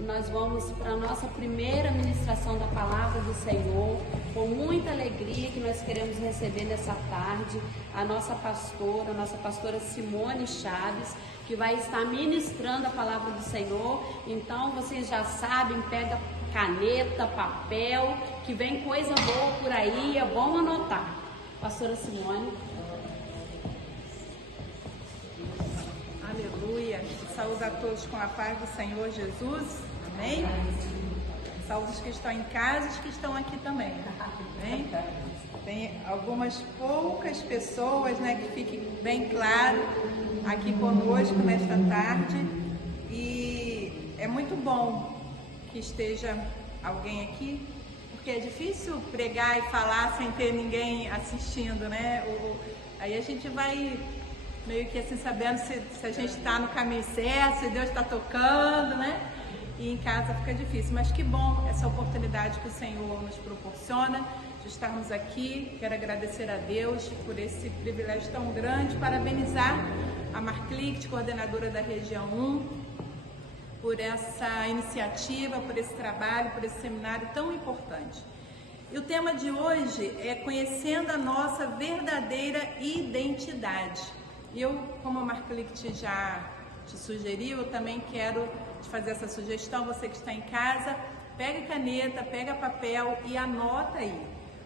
nós vamos para a nossa primeira ministração da Palavra do Senhor, com muita alegria que nós queremos receber nessa tarde a nossa pastora Simone Chaves, que vai estar ministrando a Palavra do Senhor. Então vocês já sabem, pega caneta, papel, que vem coisa boa por aí, é bom anotar. Pastora Simone. Aleluia. Saúde a todos com a paz do Senhor Jesus. Amém? Saúde os que estão em casa e os que estão aqui também. Amém? Tem algumas poucas pessoas, que fique bem claro, aqui conosco nesta tarde. E é muito bom que esteja alguém aqui, porque é difícil pregar e falar sem ter ninguém assistindo, né? Aí a gente vai meio que assim sabendo se a gente está no caminho certo, se Deus está tocando, né? E em casa fica difícil, mas que bom essa oportunidade que o Senhor nos proporciona de estarmos aqui. Quero agradecer a Deus por esse privilégio tão grande, parabenizar a Marclict, coordenadora da região 1, por essa iniciativa, por esse trabalho, por esse seminário tão importante. E o tema de hoje é conhecendo a nossa verdadeira identidade. Eu, como a Marclict já te sugeriu, eu também quero te fazer essa sugestão. Você que está em casa, pega caneta, pega papel e anota aí,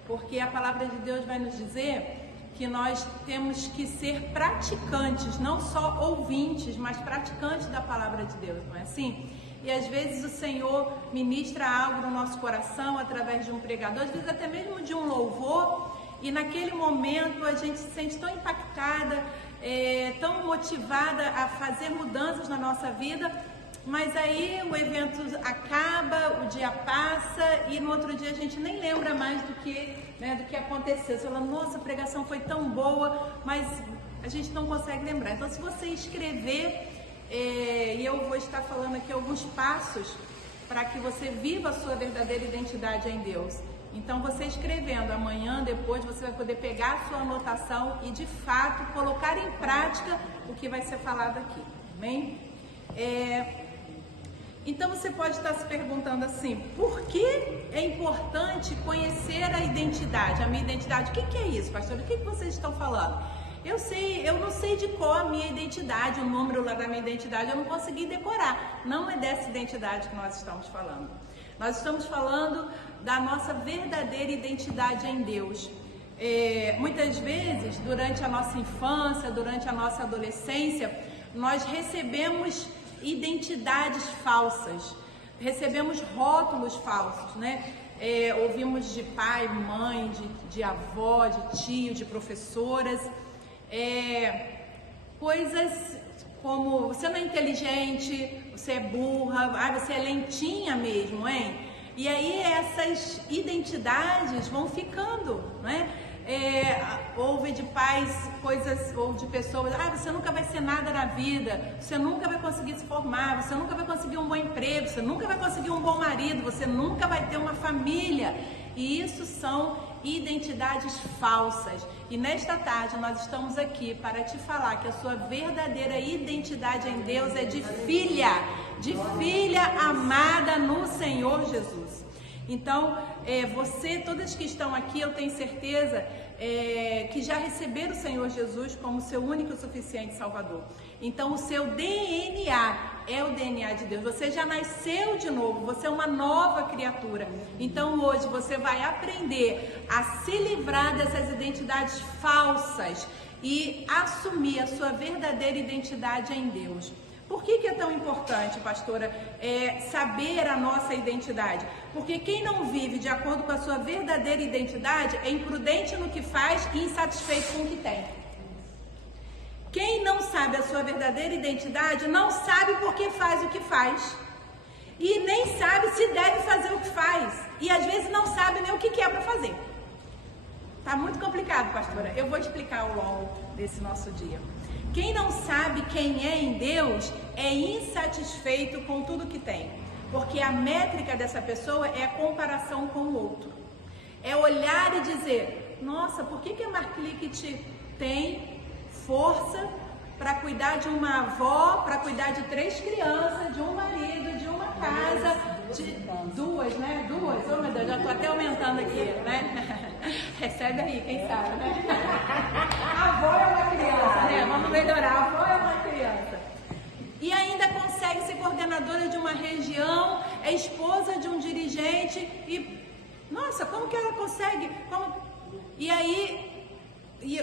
porque a palavra de Deus vai nos dizer que nós temos que ser praticantes, não só ouvintes, mas praticantes da palavra de Deus, não é assim? E às vezes o Senhor ministra algo no nosso coração através de um pregador, às vezes até mesmo de um louvor, e naquele momento a gente se sente tão impactada, tão motivada a fazer mudanças na nossa vida, mas aí o evento acaba, o dia passa e no outro dia a gente nem lembra mais do que aconteceu. Você fala, nossa, a pregação foi tão boa, mas a gente não consegue lembrar. Então, se você escrever, e eu vou estar falando aqui alguns passos para que você viva a sua verdadeira identidade em Deus. Então, você escrevendo amanhã, depois, você vai poder pegar a sua anotação e, de fato, colocar em prática o que vai ser falado aqui. Amém? Então, você pode estar se perguntando assim, por que é importante conhecer a identidade, a minha identidade? O que é isso, pastor? O que vocês estão falando? Eu não sei de qual a minha identidade, o número lá da minha identidade, eu não consegui decorar. Não é dessa identidade que nós estamos falando. Nós estamos falando da nossa verdadeira identidade em Deus. Muitas vezes, durante a nossa infância, durante a nossa adolescência, nós recebemos identidades falsas, recebemos rótulos falsos, né? Ouvimos de pai, mãe, de avó, de tio, de professoras, coisas como você não é inteligente, você é burra, você é lentinha mesmo, hein? E aí essas identidades vão ficando, né? Ouve de pais coisas, ou de pessoas, você nunca vai ser nada na vida, você nunca vai conseguir se formar, você nunca vai conseguir um bom emprego, você nunca vai conseguir um bom marido, você nunca vai ter uma família. E isso são identidades falsas. E nesta tarde nós estamos aqui para te falar que a sua verdadeira identidade em Deus é de filha amada no Senhor Jesus. Então, todas que estão aqui, eu tenho certeza que já receberam o Senhor Jesus como seu único e suficiente Salvador. Então, o seu DNA é o DNA de Deus. Você já nasceu de novo, você é uma nova criatura. Então, hoje você vai aprender a se livrar dessas identidades falsas e assumir a sua verdadeira identidade em Deus. Por que é tão importante, pastora, saber a nossa identidade? Porque quem não vive de acordo com a sua verdadeira identidade é imprudente no que faz e insatisfeito com o que tem. Quem não sabe a sua verdadeira identidade não sabe por que faz o que faz. E nem sabe se deve fazer o que faz. E às vezes não sabe nem o que é para fazer. Tá muito complicado, pastora. Eu vou explicar ao longo desse nosso dia. Quem não sabe quem é em Deus é insatisfeito com tudo que tem, porque a métrica dessa pessoa é a comparação com o outro. É olhar e dizer, nossa, por que a Marclict tem força para cuidar de uma avó, para cuidar de 3 crianças, de um marido, de uma casa de duas, né? Duas, oh meu Deus, já estou até aumentando aqui, né? Recebe aí, quem sabe, né? A avó é uma criança, né? Vamos melhorar, a avó é uma criança. E ainda consegue ser coordenadora de uma região, é esposa de um dirigente e, nossa, como que ela consegue? E aí,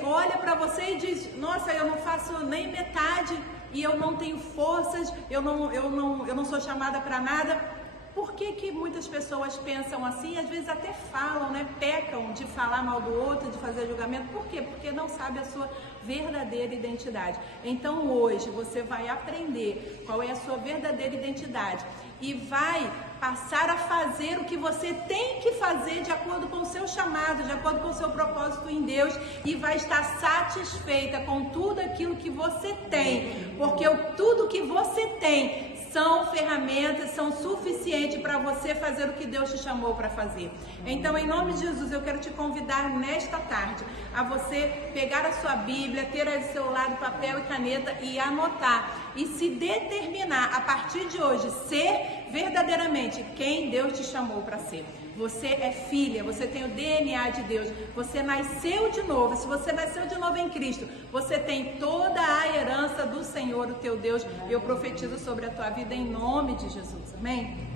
olha para você e diz, nossa, eu não faço nem metade e eu não tenho forças, eu não sou chamada para nada. Por que muitas pessoas pensam assim? Às vezes até falam, né? Pecam de falar mal do outro, de fazer julgamento. Por quê? Porque não sabe a sua verdadeira identidade. Então hoje você vai aprender qual é a sua verdadeira identidade e vai passar a fazer o que você tem que fazer de acordo com o seu chamado, de acordo com o seu propósito em Deus, e vai estar satisfeita com tudo aquilo que você tem, porque tudo que você tem são ferramentas, são suficientes para você fazer o que Deus te chamou para fazer. Então, em nome de Jesus, eu quero te convidar nesta tarde a você pegar a sua Bíblia, ter aí do seu lado papel e caneta e anotar e se determinar a partir de hoje ser verdadeiramente quem Deus te chamou para ser. Você é filha, você tem o DNA de Deus, você nasceu de novo. Se você nasceu de novo em Cristo, você tem toda a herança do Senhor, o teu Deus. Eu profetizo sobre a tua vida em nome de Jesus, amém?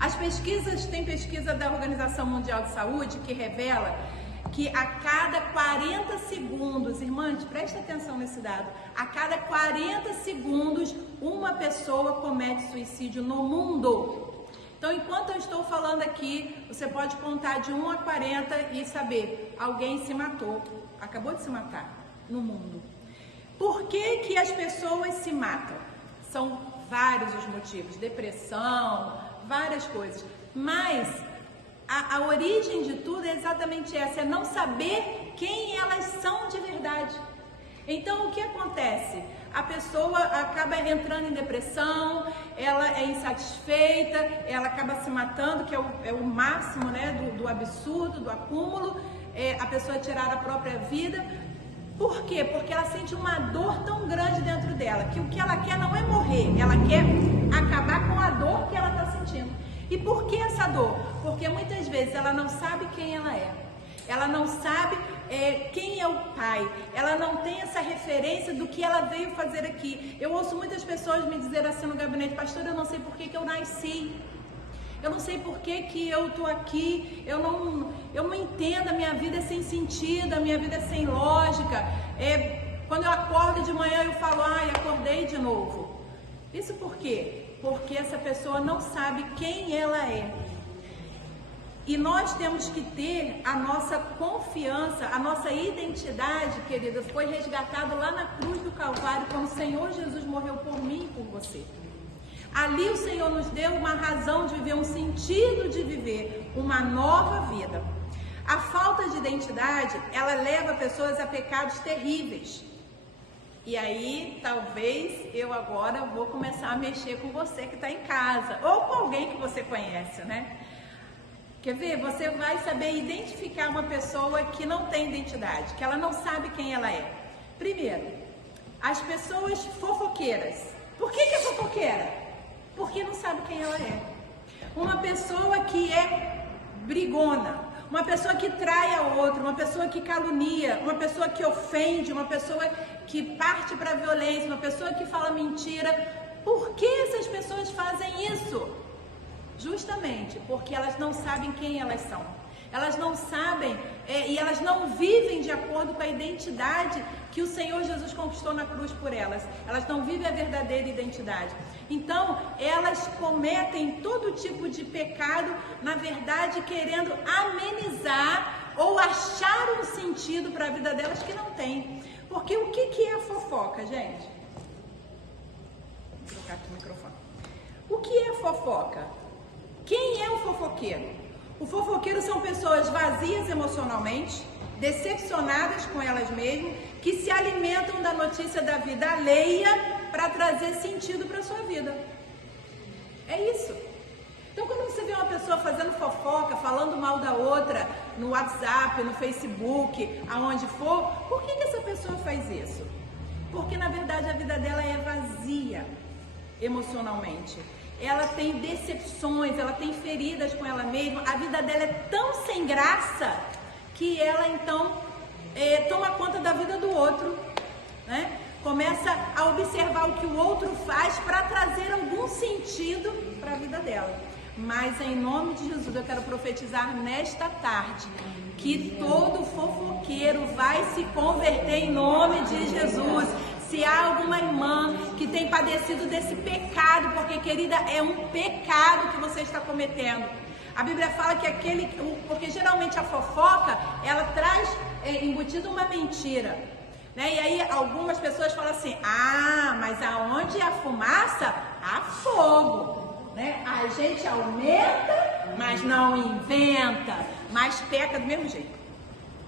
As pesquisas, tem pesquisa da Organização Mundial de Saúde que revela que a cada 40 segundos, irmãs, presta atenção nesse dado, a cada 40 segundos uma pessoa comete suicídio no mundo. Então, enquanto eu estou falando aqui, você pode contar de 1 a 40 e saber, alguém se matou, acabou de se matar no mundo. Por que as pessoas se matam? São vários os motivos, depressão, várias coisas, mas a origem de tudo é exatamente essa, é não saber quem elas são de verdade. Então, o que acontece? A pessoa acaba entrando em depressão, ela é insatisfeita, ela acaba se matando, que é o máximo, né, do absurdo, do acúmulo, a pessoa tirar a própria vida. Por quê? Porque ela sente uma dor tão grande dentro dela, que o que ela quer não é morrer, ela quer acabar com a dor que ela está sentindo. E por que essa dor? Porque muitas vezes ela não sabe quem ela é. Ela não sabe quem é o pai, ela não tem essa referência do que ela veio fazer aqui. Eu ouço muitas pessoas me dizer assim no gabinete, pastor, eu não sei por que eu nasci, eu não sei por que eu estou aqui, eu não entendo, a minha vida é sem sentido, a minha vida é sem lógica. Quando eu acordo de manhã eu falo, acordei de novo. Isso por quê? Porque essa pessoa não sabe quem ela é. E nós temos que ter a nossa confiança, a nossa identidade, querida, foi resgatada lá na cruz do Calvário, quando o Senhor Jesus morreu por mim e por você. Ali o Senhor nos deu uma razão de viver, um sentido de viver, uma nova vida. A falta de identidade, ela leva pessoas a pecados terríveis. E aí, talvez eu agora vou começar a mexer com você que está em casa, ou com alguém que você conhece, né? Quer ver? Você vai saber identificar uma pessoa que não tem identidade, que ela não sabe quem ela é. Primeiro, as pessoas fofoqueiras. Por que é fofoqueira? Porque não sabe quem ela é. Uma pessoa que é brigona, uma pessoa que trai a outra, uma pessoa que calunia, uma pessoa que ofende, uma pessoa que parte para a violência, uma pessoa que fala mentira. Por que essas pessoas fazem isso? Justamente porque elas não sabem quem elas são. Elas não sabem e elas não vivem de acordo com a identidade que o Senhor Jesus conquistou na cruz por elas. Elas não vivem a verdadeira identidade. Então, elas cometem todo tipo de pecado, na verdade, querendo amenizar ou achar um sentido para a vida delas que não tem. Porque o que é a fofoca, gente? Vou trocar aqui o microfone. O que é a fofoca? Quem é o fofoqueiro? O fofoqueiro são pessoas vazias emocionalmente, decepcionadas com elas mesmas, que se alimentam da notícia da vida alheia para trazer sentido para a sua vida. É isso. Então, quando você vê uma pessoa fazendo fofoca, falando mal da outra, no WhatsApp, no Facebook, aonde for, por que essa pessoa faz isso? Porque, na verdade, a vida dela é vazia emocionalmente. ela tem decepções, ela tem feridas com ela mesma, a vida dela é tão sem graça que ela então toma conta da vida do outro, né? Começa a observar o que o outro faz para trazer algum sentido para a vida dela. Mas em nome de Jesus eu quero profetizar nesta tarde que todo fofoqueiro vai se converter em nome de Jesus. Se há alguma irmã que tem padecido desse pecado, porque, querida, é um pecado que você está cometendo. A Bíblia fala que porque geralmente a fofoca, ela traz embutida uma mentira, né? E aí algumas pessoas falam assim, mas aonde há fumaça, há fogo, né? A gente aumenta, mas não inventa, mas peca do mesmo jeito,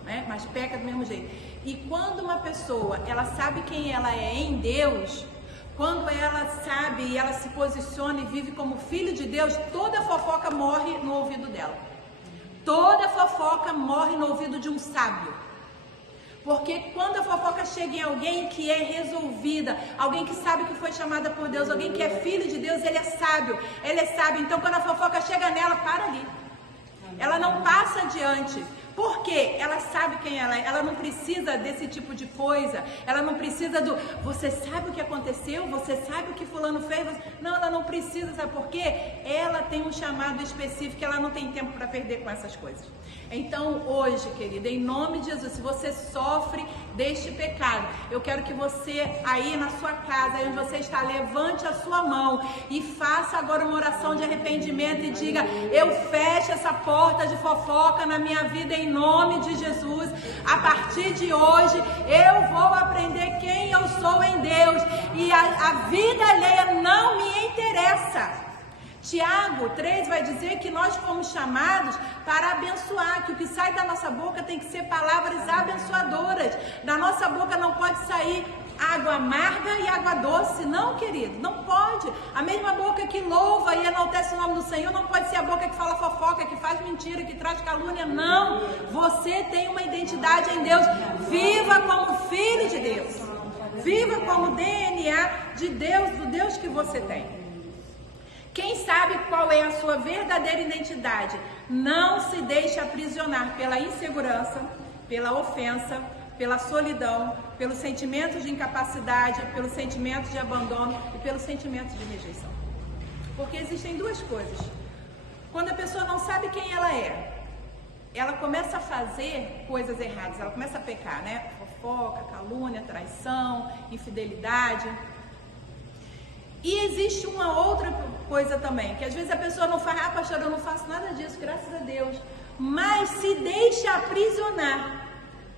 né? Mas peca do mesmo jeito. E quando uma pessoa, ela sabe quem ela é em Deus, quando ela sabe e ela se posiciona e vive como filho de Deus, toda fofoca morre no ouvido dela. Toda fofoca morre no ouvido de um sábio. Porque quando a fofoca chega em alguém que é resolvida, alguém que sabe que foi chamada por Deus, alguém que é filho de Deus, ele é sábio. Então quando a fofoca chega nela, para ali. Ela não passa adiante. Por quê? Ela sabe quem ela é, ela não precisa desse tipo de coisa, ela não precisa você sabe o que aconteceu, você sabe o que fulano fez, não, ela não precisa, sabe por quê? Ela tem um chamado específico, ela não tem tempo para perder com essas coisas. Então hoje, querida, em nome de Jesus, se você sofre deste pecado, eu quero que você aí na sua casa, aí onde você está, levante a sua mão e faça agora uma oração de arrependimento e diga, eu fecho essa porta de fofoca na minha vida em nome de Jesus. A partir de hoje eu vou aprender quem eu sou em Deus e a vida alheia não me interessa. Tiago 3 vai dizer que nós fomos chamados para abençoar, que o que sai da nossa boca tem que ser palavras abençoadoras. Da nossa boca não pode sair água amarga e água doce, não, querido, não pode. A mesma boca que louva e enaltece o nome do Senhor não pode ser a boca que fala fofoca, que faz mentira, que traz calúnia, não. Você tem uma identidade em Deus, viva como filho de Deus, viva como DNA de Deus, do Deus que você tem. Quem sabe qual é a sua verdadeira identidade, não se deixe aprisionar pela insegurança, pela ofensa, pela solidão, pelo sentimento de incapacidade, pelo sentimento de abandono e pelo sentimento de rejeição. Porque existem duas coisas. Quando a pessoa não sabe quem ela é, ela começa a fazer coisas erradas, ela começa a pecar, né? Fofoca, calúnia, traição, infidelidade. E existe uma outra coisa também, que às vezes a pessoa não faz, pastor, eu não faço nada disso, graças a Deus, mas se deixa aprisionar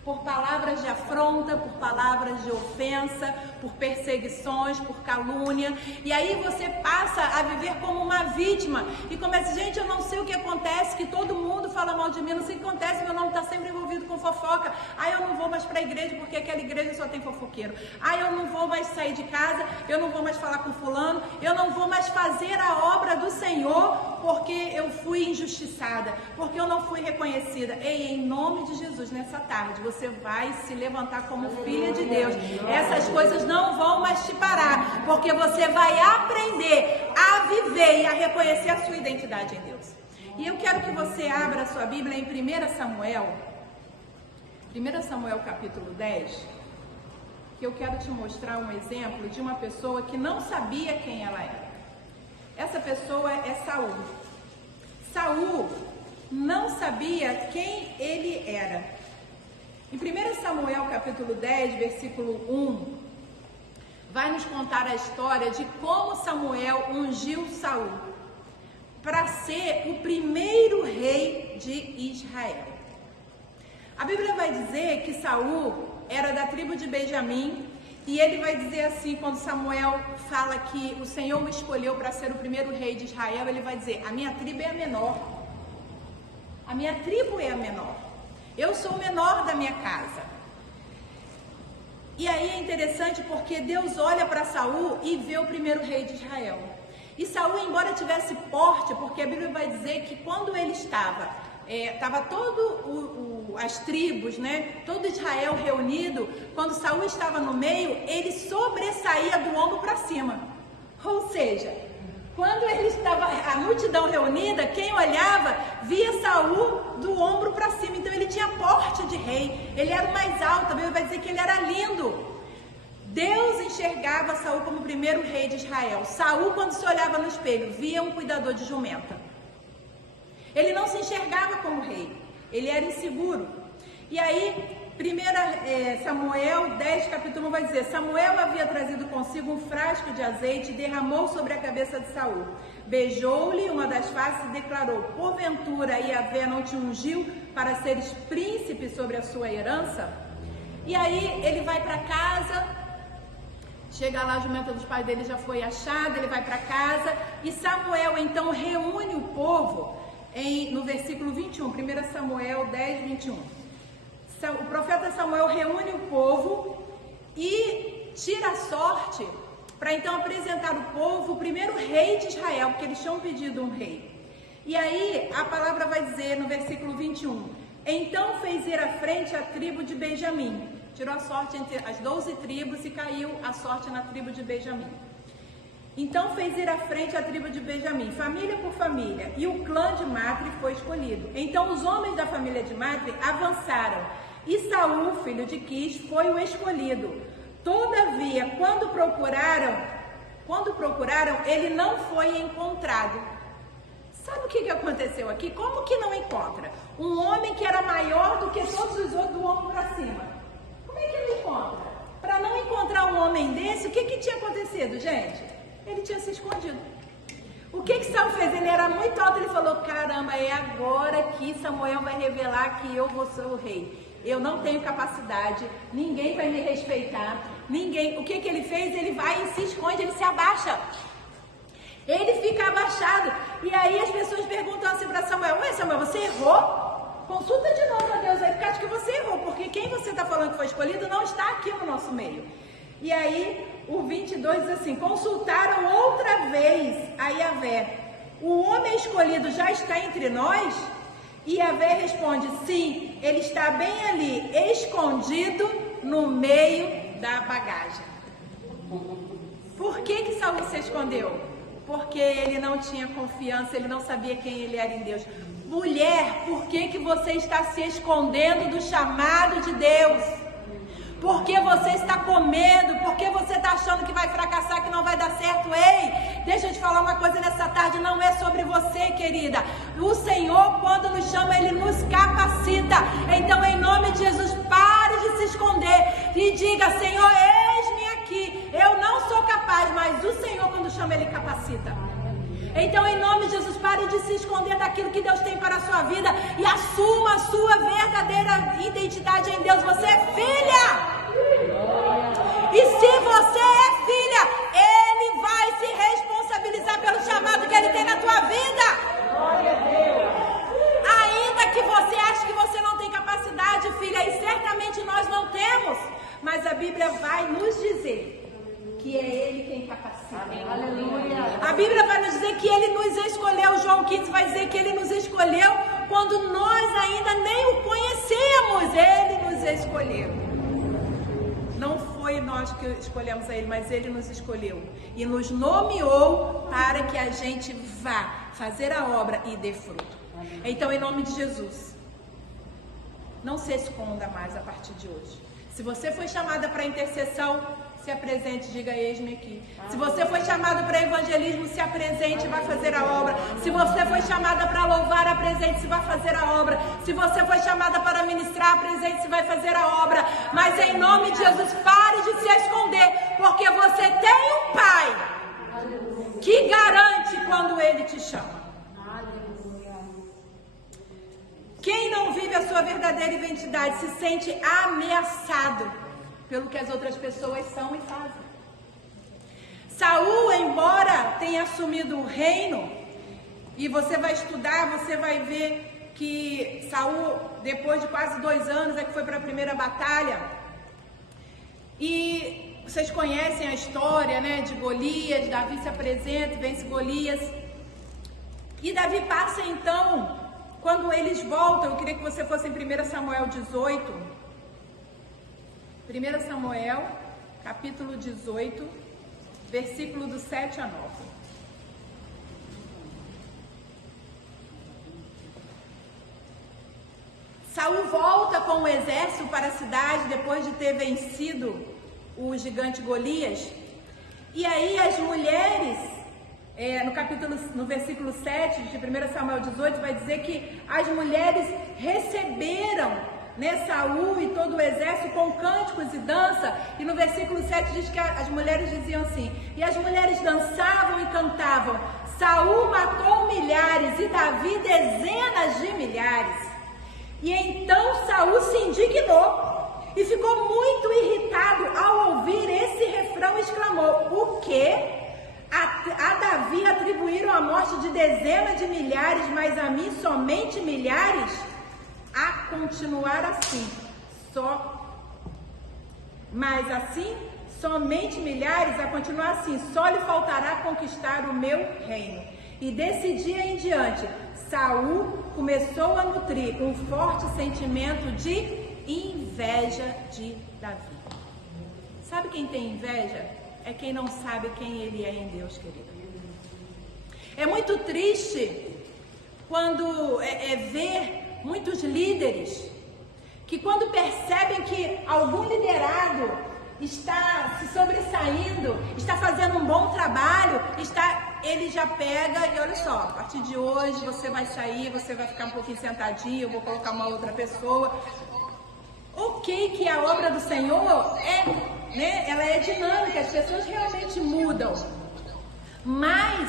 por palavras de afronta, por palavras de ofensa, por perseguições, por calúnia, e aí você passa a viver como uma vítima, e começa, gente, eu não sei o que acontece, que todo mundo fala mal de mim, não sei o que acontece, meu nome está sempre envolvido com fofoca, eu não vou mais para a igreja, porque aquela igreja só tem fofoqueiro, eu não vou mais sair de casa, eu não vou mais falar com fulano, eu não vou mais fazer a obra do Senhor, porque eu fui injustiçada, porque eu não fui reconhecida. Ei, em nome de Jesus, nessa tarde, você vai se levantar como filha de Deus. Essas coisas não vão mais te parar, porque você vai aprender a viver e a reconhecer a sua identidade em Deus. E eu quero que você abra a sua Bíblia em 1 Samuel capítulo 10, que eu quero te mostrar um exemplo de uma pessoa que não sabia quem ela era. Essa pessoa é Saul. Saul não sabia quem ele era. Em 1 Samuel capítulo 10, versículo 1, vai nos contar a história de como Samuel ungiu Saul para ser o primeiro rei de Israel. A Bíblia vai dizer que Saul era da tribo de Benjamim, e ele vai dizer assim, quando Samuel fala que o Senhor o escolheu para ser o primeiro rei de Israel, ele vai dizer, a minha tribo é a menor. A minha tribo é a menor. Eu sou o menor da minha casa. E aí é interessante porque Deus olha para Saul e vê o primeiro rei de Israel. E Saul, embora tivesse porte, porque a Bíblia vai dizer que quando ele estava as tribos, né? Todo Israel reunido, quando Saul estava no meio, ele sobressaía do ombro para cima. Ou seja, Quando ele estava, a multidão reunida, quem olhava via Saul do ombro para cima. Então ele tinha porte de rei, ele era o mais alto. A Bíblia vai dizer que ele era lindo. Deus enxergava Saul como o primeiro rei de Israel. Saul, quando se olhava no espelho, via um cuidador de jumenta. Ele não se enxergava como rei, ele era inseguro. E aí, 1 Samuel 10, capítulo 1 vai dizer: Samuel havia trazido consigo um frasco de azeite e derramou sobre a cabeça de Saul. Beijou-lhe uma das faces e declarou: porventura Yahvé não te ungiu para seres príncipe sobre a sua herança? E aí ele vai para casa. Chega lá, a jumenta dos pais dele já foi achada, ele vai para casa e Samuel então reúne o povo no versículo 21, 1 Samuel 10, 21. O profeta Samuel reúne o povo e tira a sorte para então apresentar o povo o primeiro rei de Israel, porque eles tinham pedido um rei. E aí a palavra vai dizer no versículo 21, então fez ir à frente a tribo de Benjamim. Tirou a sorte entre as 12 tribos e caiu a sorte na tribo de Benjamim. Então fez ir à frente a tribo de Benjamim, família por família, e o clã de Matre foi escolhido. Então os homens da família de Matre avançaram, e Saul, filho de Quis, foi o escolhido. Todavia, quando procuraram, ele não foi encontrado. Sabe o que aconteceu aqui? Como que não encontra? Um homem que era maior do que todos os outros do ombro para cima. Como é que ele encontra? Para não encontrar um homem desse, o que tinha acontecido, gente? Ele tinha se escondido. O que Saul fez? Ele era muito alto, ele falou: caramba, é agora que Samuel vai revelar que eu vou ser o rei. Eu não tenho capacidade, ninguém vai me respeitar, ninguém. O que ele fez? Ele vai e se esconde, ele se abaixa. Ele fica abaixado. E aí as pessoas perguntam assim para Samuel: ué, Samuel, você errou? Consulta de novo a Deus aí, porque acho que você errou, porque quem você está falando que foi escolhido não está aqui no nosso meio. E aí o 22 diz assim: consultaram outra vez a Yahvé: o homem escolhido já está entre nós? E Yahvé responde: sim, ele está bem ali, escondido no meio da bagagem. Por que Saul se escondeu? Porque ele não tinha confiança, ele não sabia quem ele era em Deus. Mulher, por que você está se escondendo do chamado de Deus? Por que você está com medo? Por que você está achando que vai fracassar, que não vai dar certo? Ei, deixa eu te falar uma coisa nessa tarde, não é sobre você, querida. O Senhor, quando nos chama, Ele nos capacita. Então, em nome de Jesus, pare de se esconder e diga: Senhor, eis-me aqui. Eu não sou capaz, mas o Senhor, quando chama, Ele capacita. Então, em nome de Jesus, pare de se esconder daquilo que Deus tem para a sua vida e assuma a sua verdadeira identidade em Deus. Você é filha! E se você é filha, Ele vai se responsabilizar pelo chamado que Ele tem na tua vida. Ainda que você ache que você não tem capacidade, filha, e certamente nós não temos, mas a Bíblia vai nos dizer que é Ele quem capacita. Aleluia. A Bíblia vai nos dizer que Ele nos escolheu. João 15 vai dizer que Ele nos escolheu quando nós ainda nem o conhecemos. Ele nos escolheu. Não foi nós que escolhemos a Ele, mas Ele nos escolheu e nos nomeou para que a gente vá fazer a obra e dê fruto. Então, em nome de Jesus, não se esconda mais a partir de hoje. Se você foi chamada para intercessão, se apresente, diga: eis-me aqui. Se você foi chamado para evangelismo, se apresente e vai fazer a obra. Se você foi chamada para louvar, apresente-se e vai fazer a obra. Se você foi chamada para ministrar, apresente-se e vai fazer a obra. Mas em nome de Jesus, pare de se esconder, porque você tem um Pai que garante quando Ele te chama. Quem não vive a sua verdadeira identidade se sente ameaçado pelo que as outras pessoas são e fazem. Saul, embora tenha assumido o reino, e você vai estudar, você vai ver que Saul, depois de quase 2 anos, é que foi para a primeira batalha. E vocês conhecem a história, né, de Golias. Davi se apresenta e vence Golias. E Davi passa então, quando eles voltam, eu queria que você fosse em 1 Samuel 18. 1 Samuel, capítulo 18, versículo do 7 a 9. Saul volta com o exército para a cidade depois de ter vencido o gigante Golias. E aí as mulheres, no versículo 7 de 1 Samuel 18, vai dizer que as mulheres receberam, né, Saul e todo o exército com cânticos e dança. E no versículo 7 diz que as mulheres diziam assim: e as mulheres dançavam e cantavam: Saul matou milhares e Davi dezenas de milhares. E então Saul se indignou e ficou muito irritado ao ouvir esse refrão, exclamou: o quê? A Davi atribuíram a morte de dezenas de milhares, mas a mim somente milhares? A continuar assim, mas assim, somente milhares, a continuar assim, só lhe faltará conquistar o meu reino. E desse dia em diante, Saul começou a nutrir um forte sentimento de inveja de Davi. Sabe quem tem inveja? É quem não sabe quem ele é em Deus, querido. É muito triste quando ver muitos líderes que, quando percebem que algum liderado está se sobressaindo, está fazendo um bom trabalho, ele já pega e olha só, a partir de hoje você vai sair, você vai ficar um pouquinho sentadinho, eu vou colocar uma outra pessoa. Ok, que a obra do Senhor ela é dinâmica, as pessoas realmente mudam, mas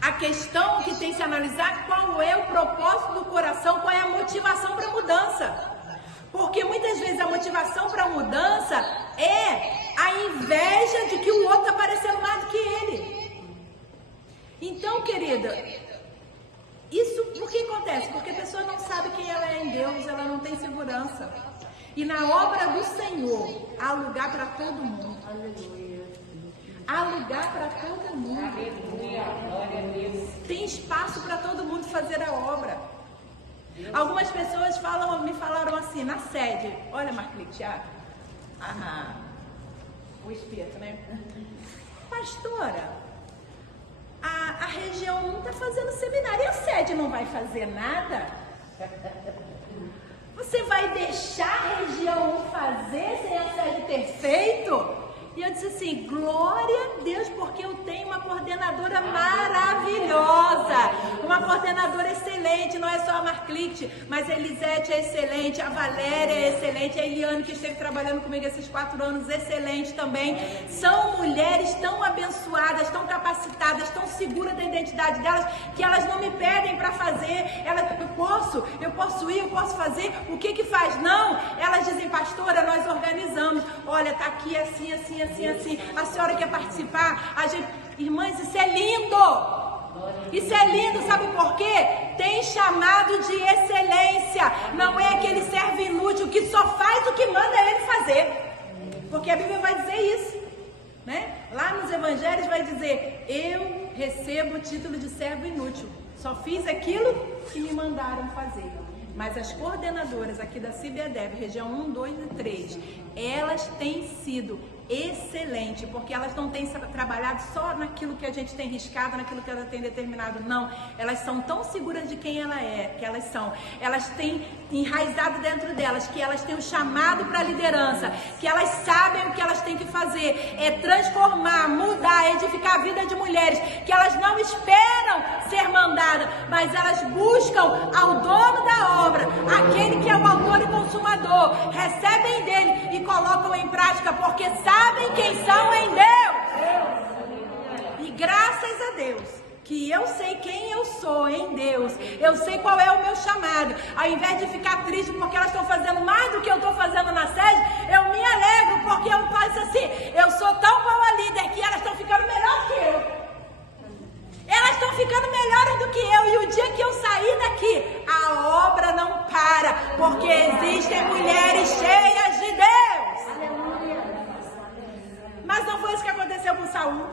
a questão que tem que se analisar, qual é o propósito do coração, qual é a motivação para a mudança. Porque muitas vezes a motivação para a mudança é a inveja de que o outro está parecendo mais do que ele. Então, querida, isso por que acontece? Porque a pessoa não sabe quem ela é em Deus, ela não tem segurança. E na obra do Senhor, há lugar para todo mundo. Aleluia. Há lugar para todo mundo. Aleluia. Glória a Deus. Tem espaço para todo mundo fazer a obra. Algumas pessoas me falaram assim, na sede: olha, Marclite, o espírito, né? Pastora, a região 1 está fazendo seminário e a sede não vai fazer nada? Você vai deixar a região 1 fazer sem a sede ter feito? E eu disse assim: glória a Deus, porque eu tenho uma coordenadora maravilhosa, uma coordenadora excelente. Não é só a Marclite, mas a Elisete é excelente, a Valéria é excelente, a Eliane, que esteve trabalhando comigo esses 4 anos, excelente também. São mulheres tão abençoadas, tão capacitadas, tão seguras da identidade delas, que elas não me pedem para fazer. Eu posso ir, eu posso fazer. O que faz? Não, elas dizem: pastora, nós organizamos. Olha, tá aqui assim, assim, assim. A senhora quer participar? Irmãs, isso é lindo! Isso é lindo, sabe por quê? Tem chamado de excelência. Não é aquele servo inútil que só faz o que manda ele fazer. Porque a Bíblia vai dizer isso, né? Lá nos evangelhos vai dizer: eu recebo o título de servo inútil. Só fiz aquilo que me mandaram fazer. Mas as coordenadoras aqui da CIBEDEV, região 1, 2 e 3, elas têm sido excelentes, porque elas não têm trabalhado só naquilo que a gente tem riscado, naquilo que ela tem determinado, não. Elas são tão seguras de quem ela é, que elas são. Elas têm enraizado dentro delas, que elas têm um chamado para a liderança, que elas sabem o que elas têm que fazer, é transformar, mudar, edificar a vida de mulheres, que elas não esperam ser mandadas, mas elas buscam ao dono da obra, aquele que é o autor e consumador, recebem dele e colocam em prática, porque sabem quem são em Deus. E graças a Deus que eu sei quem eu sou em Deus, eu sei qual é o meu chamado. Ao invés de ficar triste porque elas estão fazendo mais do que eu estou fazendo na sede, eu me alegro, porque eu faço assim: eu sou tão boa líder que elas estão ficando melhor que eu. Elas estão ficando melhores do que eu. E o dia que eu sair daqui, a obra não para, porque existem mulheres cheias de Deus. Mas não foi isso que aconteceu com Saul.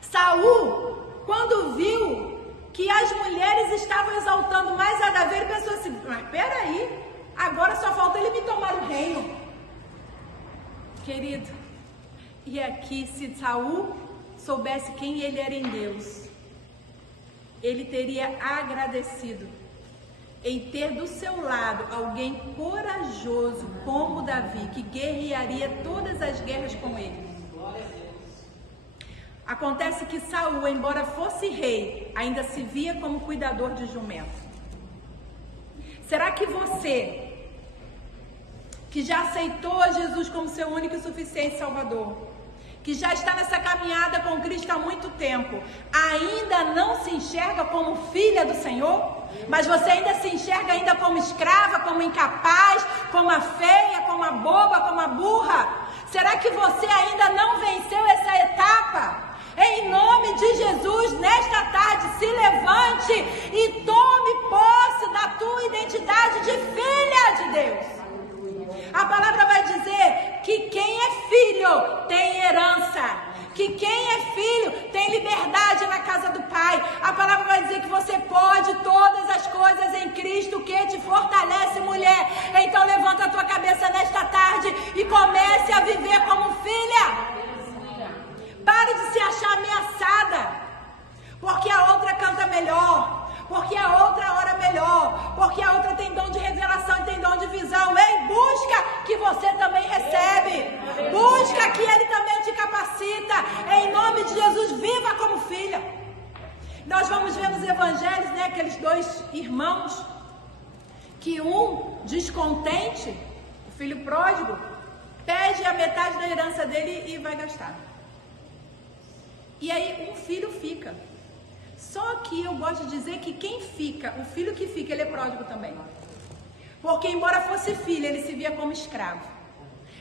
Saul, quando viu que as mulheres estavam exaltando mais a Davi, ele pensou assim: mas peraí, agora só falta ele me tomar o reino. Querido, e aqui, se Saul soubesse quem ele era em Deus, ele teria agradecido em ter do seu lado alguém corajoso como Davi, que guerrearia todas as guerras com ele. Acontece que Saul, embora fosse rei, ainda se via como cuidador de jumento. Será que você, que já aceitou a Jesus como seu único e suficiente Salvador, que já está nessa caminhada com Cristo há muito tempo, ainda não se enxerga como filha do Senhor? Mas você ainda se enxerga ainda como escrava, como incapaz, como a feia, como a boba, como a burra? Será que você ainda não venceu essa etapa? Em nome de Jesus, nesta tarde, se levante e tome posse da tua identidade de filha de Deus. A palavra vai dizer que quem é filho tem herança, que quem é filho tem liberdade na casa do Pai. A palavra vai dizer que você pode todas as coisas em Cristo que te fortalece, mulher. Então levanta a tua cabeça nesta tarde e comece a viver como filha. Pare de se achar ameaçada, porque a outra canta melhor, porque a outra ora melhor, porque a outra tem dom de revelação e tem dom de visão. Ei, busca que você também recebe. Busca que Ele também te capacita. Em nome de Jesus, viva como filha. Nós vamos ver nos evangelhos, né, aqueles dois irmãos, que um descontente, o filho pródigo, pede a metade da herança dele e vai gastar. E aí um filho fica. Só que eu gosto de dizer que quem fica, o filho que fica, ele é pródigo também. Porque embora fosse filho, ele se via como escravo.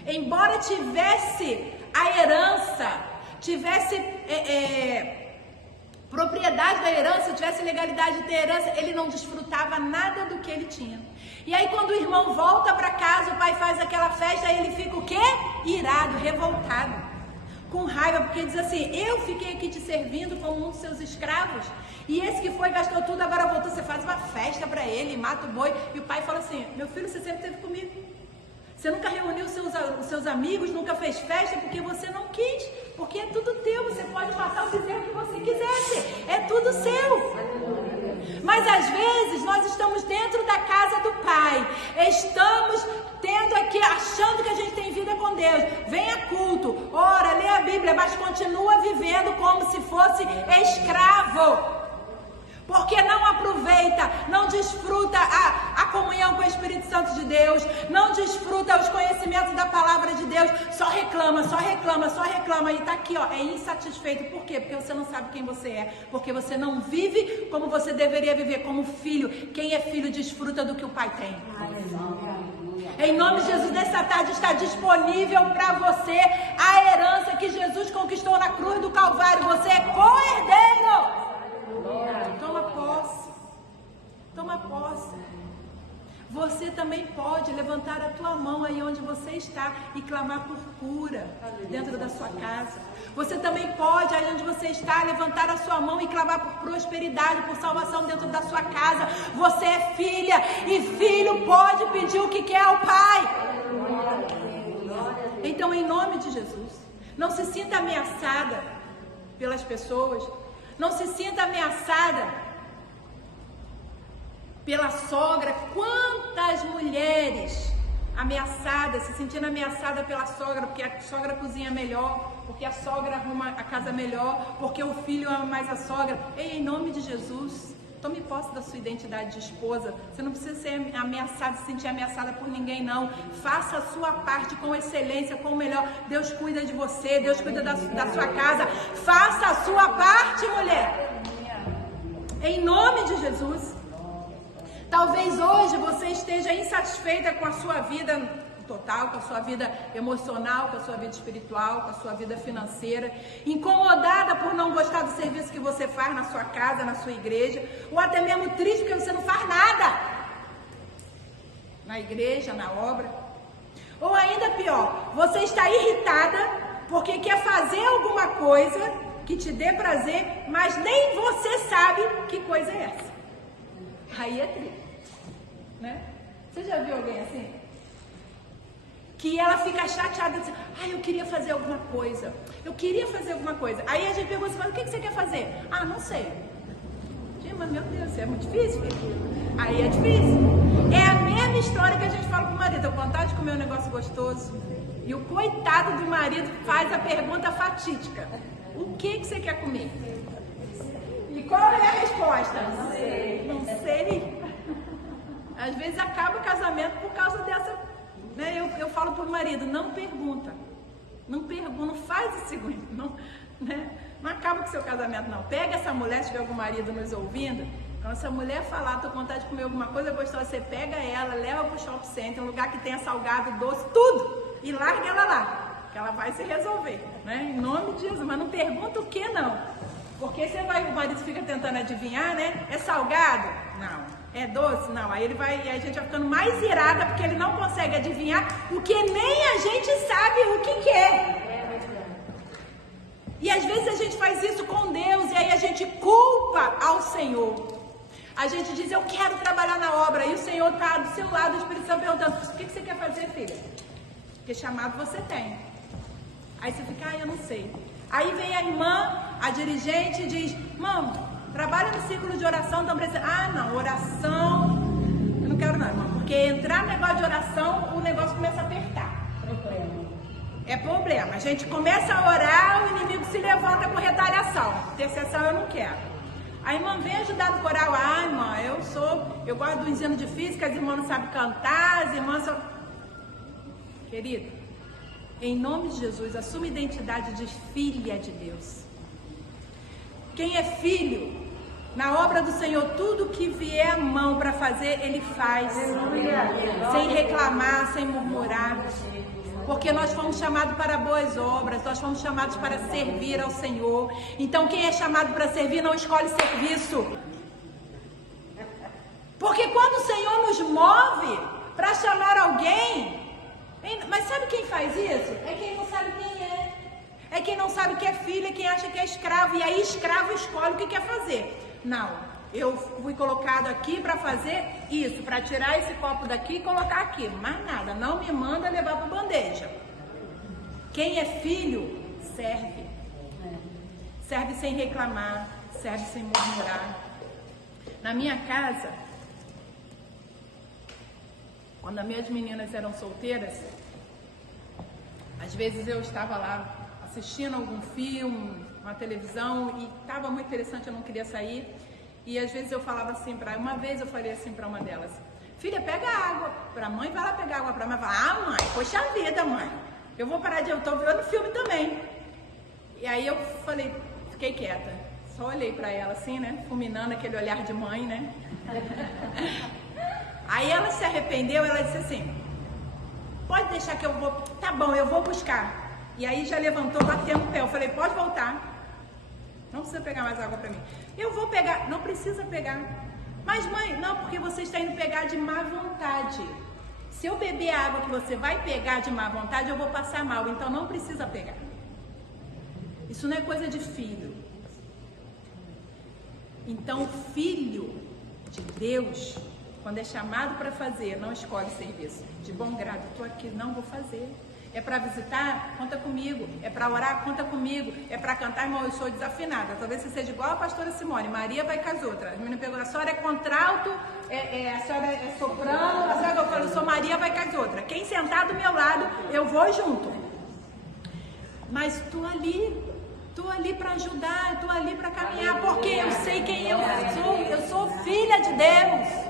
Embora tivesse a herança, tivesse propriedade da herança, tivesse legalidade de ter herança, ele não desfrutava nada do que ele tinha. E aí quando o irmão volta para casa, o pai faz aquela festa, aí ele fica o quê? Irado, revoltado. Com raiva, porque diz assim, eu fiquei aqui te servindo como um dos seus escravos, e esse que foi, gastou tudo, agora voltou, você faz uma festa para ele, mata o boi, e o pai fala assim, meu filho, você sempre esteve comigo, você nunca reuniu os seus amigos, nunca fez festa, porque você não quis, porque é tudo teu, você pode matar o bezerro que você quisesse, é tudo seu. Mas às vezes nós estamos dentro da casa do Pai, estamos tendo aqui, achando que a gente tem vida com Deus, vem a culto, ora, lê a Bíblia, mas continua vivendo como se fosse escravo, porque não aproveita, não desfruta a comunhão com o Espírito Santo de Deus, não desfruta os conhecimentos da palavra de Deus, só reclama, e está aqui, ó, é insatisfeito. Por quê? Porque você não sabe quem você é, porque você não vive como você deveria viver, como filho. Quem é filho desfruta do que o Pai tem. Em nome de Jesus, nessa tarde está disponível para você a herança que Jesus conquistou na cruz do Calvário. Você é co-herdeiro. Toma posse. Toma posse. Você também pode levantar a tua mão aí onde você está e clamar por cura dentro da sua casa. Você também pode, aí onde você está, levantar a sua mão e clamar por prosperidade, por salvação dentro da sua casa. Você é filha e filho pode pedir o que quer ao Pai. Então, em nome de Jesus, não se sinta ameaçada pelas pessoas. Não se sinta ameaçada pela sogra. Quantas mulheres ameaçadas, se sentindo ameaçada pela sogra, porque a sogra cozinha melhor, porque a sogra arruma a casa melhor, porque o filho ama mais a sogra. Ei, em nome de Jesus, tome posse da sua identidade de esposa. Você não precisa ser ameaçada, se sentir ameaçada por ninguém, não. Faça a sua parte com excelência, com o melhor. Deus cuida de você, Deus cuida da sua casa. Faça a sua parte, mulher. Em nome de Jesus. Talvez hoje você esteja insatisfeita com a sua vida total, com a sua vida emocional, com a sua vida espiritual, com a sua vida financeira, incomodada por não gostar do serviço que você faz na sua casa, na sua igreja, ou até mesmo triste porque você não faz nada na igreja, na obra. Ou ainda pior, você está irritada porque quer fazer alguma coisa que te dê prazer, mas nem você sabe que coisa é essa. Aí é triste, né? Você já viu alguém assim? Que ela fica chateada, assim, eu queria fazer alguma coisa, Aí a gente pergunta, o que você quer fazer? Ah, não sei. mas meu Deus, é muito difícil, filho. Aí é difícil. É a mesma história que a gente fala pro marido, eu vontade de comer um negócio gostoso. E o coitado do marido faz a pergunta fatídica. O que você quer comer? E qual é a resposta? Não sei. Não sei. Às vezes acaba o casamento por causa dessa... Né? Eu falo pro marido, não pergunta. Não pergunta, não faz o seguinte. Não, né? Não acaba com o seu casamento, não. Pega essa mulher, se tiver algum marido nos ouvindo, quando essa mulher falar, tô com vontade de comer alguma coisa gostosa, você pega ela, leva pro shopping center, um lugar que tenha salgado, doce, tudo, e larga ela lá, que ela vai se resolver, né? Em nome de Jesus, mas não pergunta o que não, porque você vai, o marido fica tentando adivinhar, né? É salgado? Não. É doce? Não. Aí ele vai, e a gente vai ficando mais irada, porque ele não consegue adivinhar o que nem a gente sabe o que é. E às vezes a gente faz isso com Deus, e aí a gente culpa ao Senhor. A gente diz, eu quero trabalhar na obra, e o Senhor está do seu lado, o Espírito Santo perguntando, o que você quer fazer, filha? Porque chamado você tem. Aí você fica, eu não sei. Aí vem a irmã, a dirigente, e diz, irmão, trabalha no círculo de oração, então precisa... não, oração, eu não quero não, irmão, porque entrar no negócio de oração, o negócio começa a apertar. É problema. A gente começa a orar, o inimigo se levanta com retaliação. Intercessão eu não quero. A irmã vem ajudar no coral. Irmã, eu gosto do ensino de física, as irmãs não sabem cantar, as irmãs só... Querido, em nome de Jesus, assuma a identidade de filha de Deus. Quem é filho, na obra do Senhor, tudo que vier à mão para fazer, ele faz. Sem reclamar, sem murmurar. Porque nós fomos chamados para boas obras, nós fomos chamados para servir ao Senhor. Então quem é chamado para servir não escolhe serviço. Porque quando o Senhor nos move para chamar alguém, mas sabe quem faz isso? É quem não sabe quem é. É quem não sabe que é filho, é quem acha que é escravo. E aí escravo escolhe o que quer fazer. Não. Eu fui colocado aqui para fazer isso, para tirar esse copo daqui e colocar aqui. Mais nada, não me manda levar para bandeja. Quem é filho, serve. Serve sem reclamar, serve sem murmurar. Na minha casa, quando as minhas meninas eram solteiras, às vezes eu estava lá assistindo algum filme, uma televisão, e estava muito interessante, eu não queria sair. E às vezes eu falava assim uma vez eu falei assim para uma delas, filha, pega água pra mãe, vai lá pegar água pra mãe. Fala, mãe, poxa vida, mãe, eu vou parar eu tô vendo filme também. E aí eu falei, fiquei quieta, só olhei pra ela assim, né, fulminando aquele olhar de mãe, né. Aí ela se arrependeu, ela disse assim, pode deixar que eu vou, tá bom, eu vou buscar. E aí já levantou, batendo o pé, eu falei, pode voltar. Não precisa pegar mais água para mim. Eu vou pegar. Não precisa pegar. Mas mãe, não, porque você está indo pegar de má vontade. Se eu beber a água que você vai pegar de má vontade, eu vou passar mal. Então não precisa pegar. Isso não é coisa de filho. Então filho de Deus, quando é chamado para fazer, não escolhe serviço. De bom grado, estou aqui, não vou fazer. É para visitar? Conta comigo. É para orar? Conta comigo. É para cantar? Irmão, eu sou desafinada. Talvez você seja igual a pastora Simone. Maria vai com as outras. A menina pergunta, a senhora é contralto? A senhora é soprano? A senhora, eu falo, eu sou Maria, vai com as outras. Quem sentar do meu lado, eu vou junto. Mas estou ali para ajudar, estou ali para caminhar, porque eu sei quem eu sou filha de Deus.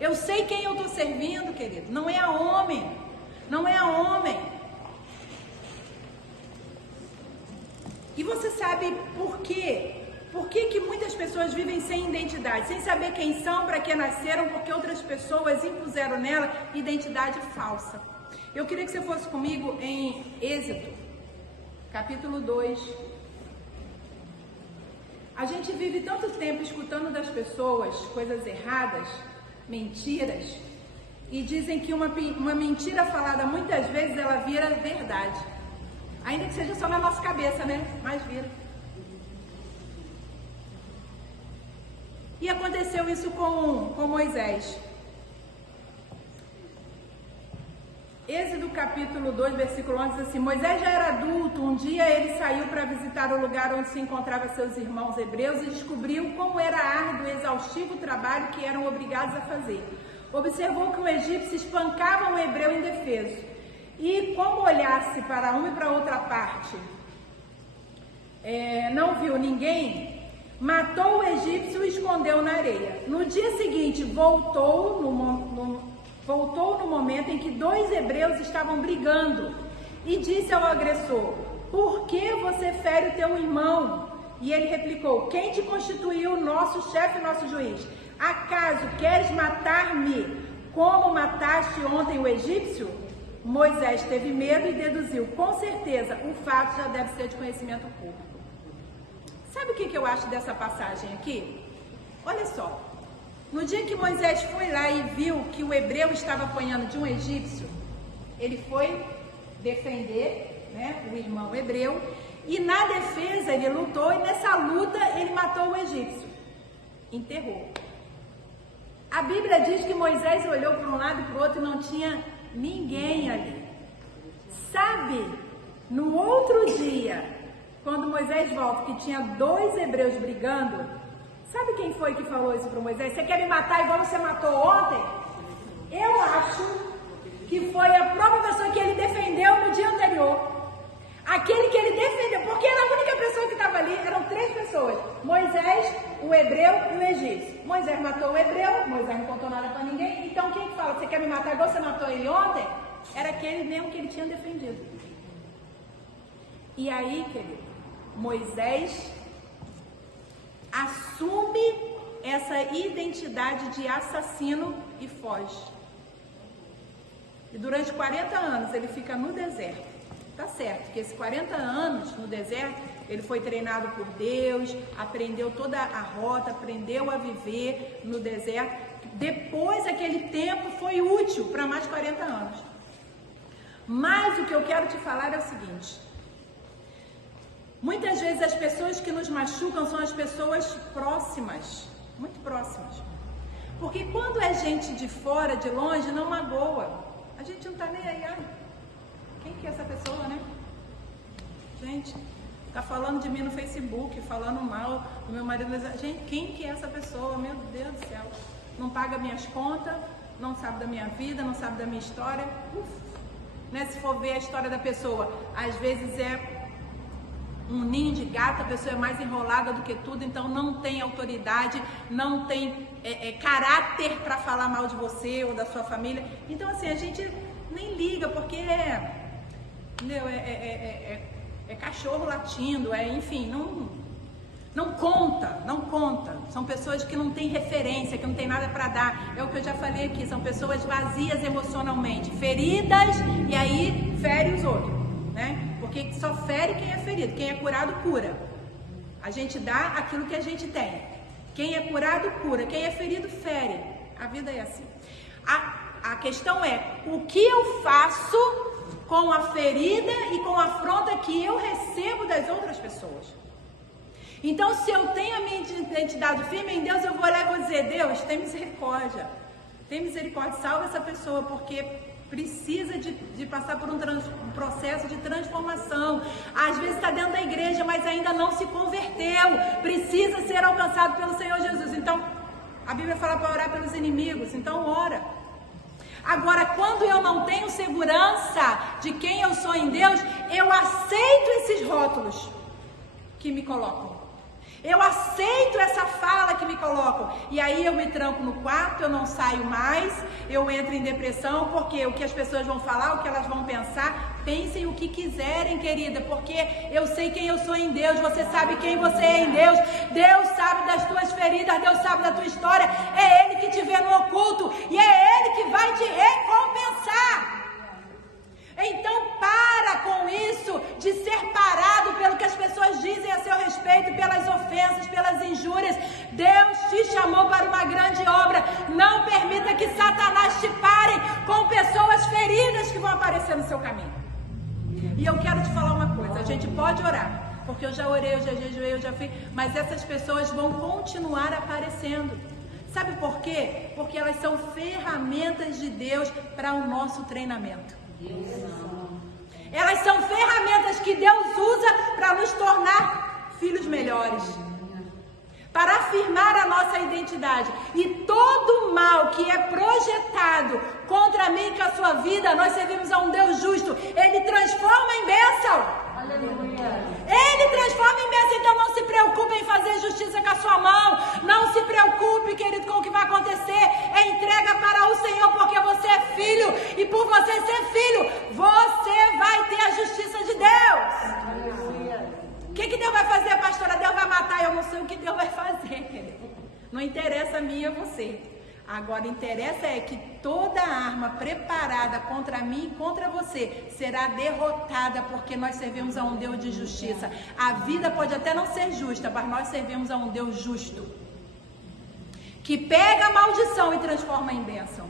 Eu sei quem eu estou servindo, querido. Não é a homem. Não é homem. E você sabe por quê? Por que muitas pessoas vivem sem identidade, sem saber quem são, para que nasceram, porque outras pessoas impuseram nela identidade falsa. Eu queria que você fosse comigo em Êxodo, capítulo 2. A gente vive tanto tempo escutando das pessoas coisas erradas, mentiras, e dizem que uma mentira falada muitas vezes ela vira verdade. Ainda que seja só na nossa cabeça, né? Mas vira. E aconteceu isso com Moisés. Êxodo capítulo 2, versículo 11 diz assim: Moisés já era adulto, um dia ele saiu para visitar o lugar onde se encontravam seus irmãos hebreus e descobriu como era árduo e exaustivo o trabalho que eram obrigados a fazer. Observou que um egípcio espancava um hebreu indefeso e, como olhasse para uma e para outra parte, não viu ninguém, matou o egípcio e escondeu na areia. No dia seguinte, voltou no momento em que 2 hebreus estavam brigando e disse ao agressor: por que você fere o teu irmão? E ele replicou: quem te constituiu nosso chefe e nosso juiz? Acaso queres matar-me como mataste ontem o egípcio? Moisés teve medo e deduziu: com certeza o fato já deve ser de conhecimento público. Sabe o que eu acho dessa passagem aqui? Olha só. No dia que Moisés foi lá e viu que o hebreu estava apanhando de um egípcio, ele foi defender, o irmão hebreu, e na defesa ele lutou, e nessa luta ele matou o egípcio, enterrou. A Bíblia diz que Moisés olhou para um lado e para o outro e não tinha ninguém ali. Sabe, no outro dia, quando Moisés volta, que tinha 2 hebreus brigando, sabe quem foi que falou isso para Moisés? Você quer me matar igual você matou ontem? Eu acho que foi a própria pessoa que ele defendeu no dia anterior. Aquele que ele defendeu, porque era a única pessoa que estava ali, eram 3 pessoas. Moisés, o hebreu e o egípcio. Moisés matou o hebreu, Moisés não contou nada para ninguém. Então quem fala, você quer me matar igual você matou ele ontem? Era aquele mesmo que ele tinha defendido. E aí, querido, Moisés assume essa identidade de assassino e foge. E durante 40 anos ele fica no deserto. Tá certo que esses 40 anos no deserto, ele foi treinado por Deus, aprendeu toda a rota, aprendeu a viver no deserto. Depois, aquele tempo foi útil para mais 40 anos. Mas o que eu quero te falar é o seguinte: muitas vezes as pessoas que nos machucam são as pessoas próximas, muito próximas. Porque quando é gente de fora, de longe, não magoa. A gente não tá nem aí, quem que é essa pessoa, né? Gente, tá falando de mim no Facebook, falando mal do meu marido. Gente, quem que é essa pessoa? Meu Deus do céu. Não paga minhas contas, não sabe da minha vida, não sabe da minha história. Se for ver a história da pessoa, às vezes é um ninho de gato, a pessoa é mais enrolada do que tudo, então não tem autoridade, não tem caráter para falar mal de você ou da sua família. Então assim, a gente nem liga, porque é cachorro latindo, enfim, não conta. São pessoas que não têm referência, que não tem nada para dar. É o que eu já falei aqui, são pessoas vazias emocionalmente, feridas, e aí fere os outros, porque só fere quem é ferido, quem é curado cura. A gente dá aquilo que a gente tem. Quem é curado cura, quem é ferido fere. A vida é assim. A questão é, o que eu faço com a ferida e com a afronta que eu recebo das outras pessoas? Então, se eu tenho a minha identidade firme em Deus, eu vou lá e vou dizer: Deus, tem misericórdia, salva essa pessoa, porque precisa de passar por um processo de transformação. Às vezes está dentro da igreja, mas ainda não se converteu, precisa ser alcançado pelo Senhor Jesus. Então, a Bíblia fala para orar pelos inimigos, então ora. Agora, quando eu não tenho segurança de quem eu sou em Deus, eu aceito esses rótulos que me colocam. Eu aceito essa fala que me colocam. E aí eu me tranco no quarto, eu não saio mais, eu entro em depressão, porque o que as pessoas vão falar, o que elas vão pensar, pensem o que quiserem, querida, porque eu sei quem eu sou em Deus, você sabe quem você é em Deus, Deus sabe das tuas feridas, Deus sabe da tua história, é Ele que te vê no oculto, e é Ele que vai te recompensar. Então para com isso de ser parado pelo que as pessoas dizem a seu respeito, pelas ofensas, pelas injúrias. Deus te chamou para uma grande obra. Não permita que Satanás te pare com pessoas feridas que vão aparecer no seu caminho. E eu quero te falar uma coisa, a gente pode orar, porque eu já orei, eu já jejuei, eu já fiz, mas essas pessoas vão continuar aparecendo. Sabe por quê? Porque elas são ferramentas de Deus para o nosso treinamento. Elas são ferramentas que Deus usa para nos tornar filhos melhores, para afirmar a nossa identidade. E todo mal que é projetado contra mim e com a sua vida, nós servimos a um Deus justo. Ele transforma em bênção. Aleluia. Ele transforma em bênção. Então não se preocupe em fazer justiça com a sua mão. Não se preocupe, querido, com o que vai acontecer. Entrega para o Senhor, porque você é filho. E por você ser filho, você vai ter a justiça de Deus. Aleluia. O que Deus vai fazer, pastora? Deus vai matar? Eu não sei o que Deus vai fazer, querido. Não interessa a mim e a você. Agora, interessa é que toda arma preparada contra mim e contra você será derrotada, porque nós servimos a um Deus de justiça. A vida pode até não ser justa, mas nós servimos a um Deus justo, que pega a maldição e transforma em bênção.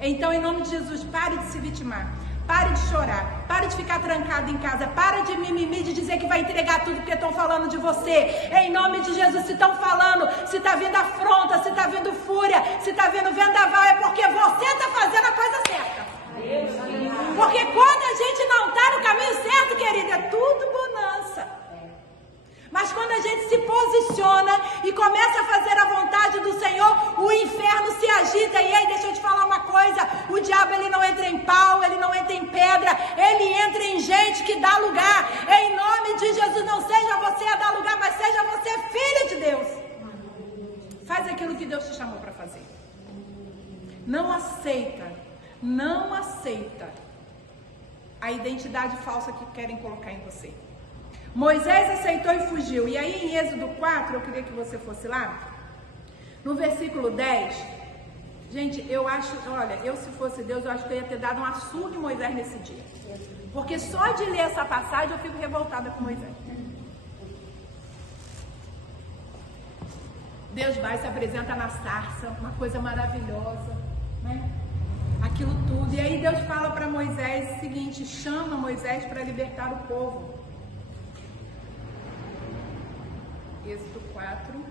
Então, em nome de Jesus, pare de se vitimar. Pare de chorar, pare de ficar trancado em casa, pare de mimimi, de dizer que vai entregar tudo porque estão falando de você. Em nome de Jesus, se estão falando, se está vindo afronta, se está vindo fúria, se está vindo vendaval, é porque você está fazendo a coisa certa. Porque quando a gente não está no caminho certo, querida, é tudo bonança. Mas quando a gente se posiciona e começa a fazer a vontade do Senhor, o inferno se agita. E aí, deixa eu te falar uma coisa, o diabo ele não entra em pau, ele não entra em pedra, ele entra em gente que dá lugar. Em nome de Jesus, não seja você a dar lugar, mas seja você filho de Deus. Faz aquilo que Deus te chamou para fazer. Não aceita a identidade falsa que querem colocar em você. Moisés aceitou e fugiu. E aí em Êxodo 4, eu queria que você fosse lá, no versículo 10, gente, eu se fosse Deus, eu acho que eu ia ter dado uma surra em Moisés nesse dia. Porque só de ler essa passagem eu fico revoltada com Moisés. Deus vai, se apresenta na sarça, uma coisa maravilhosa, né? Aquilo tudo. E aí Deus fala para Moisés o seguinte, chama Moisés para libertar o povo. Êxodo 4. Eu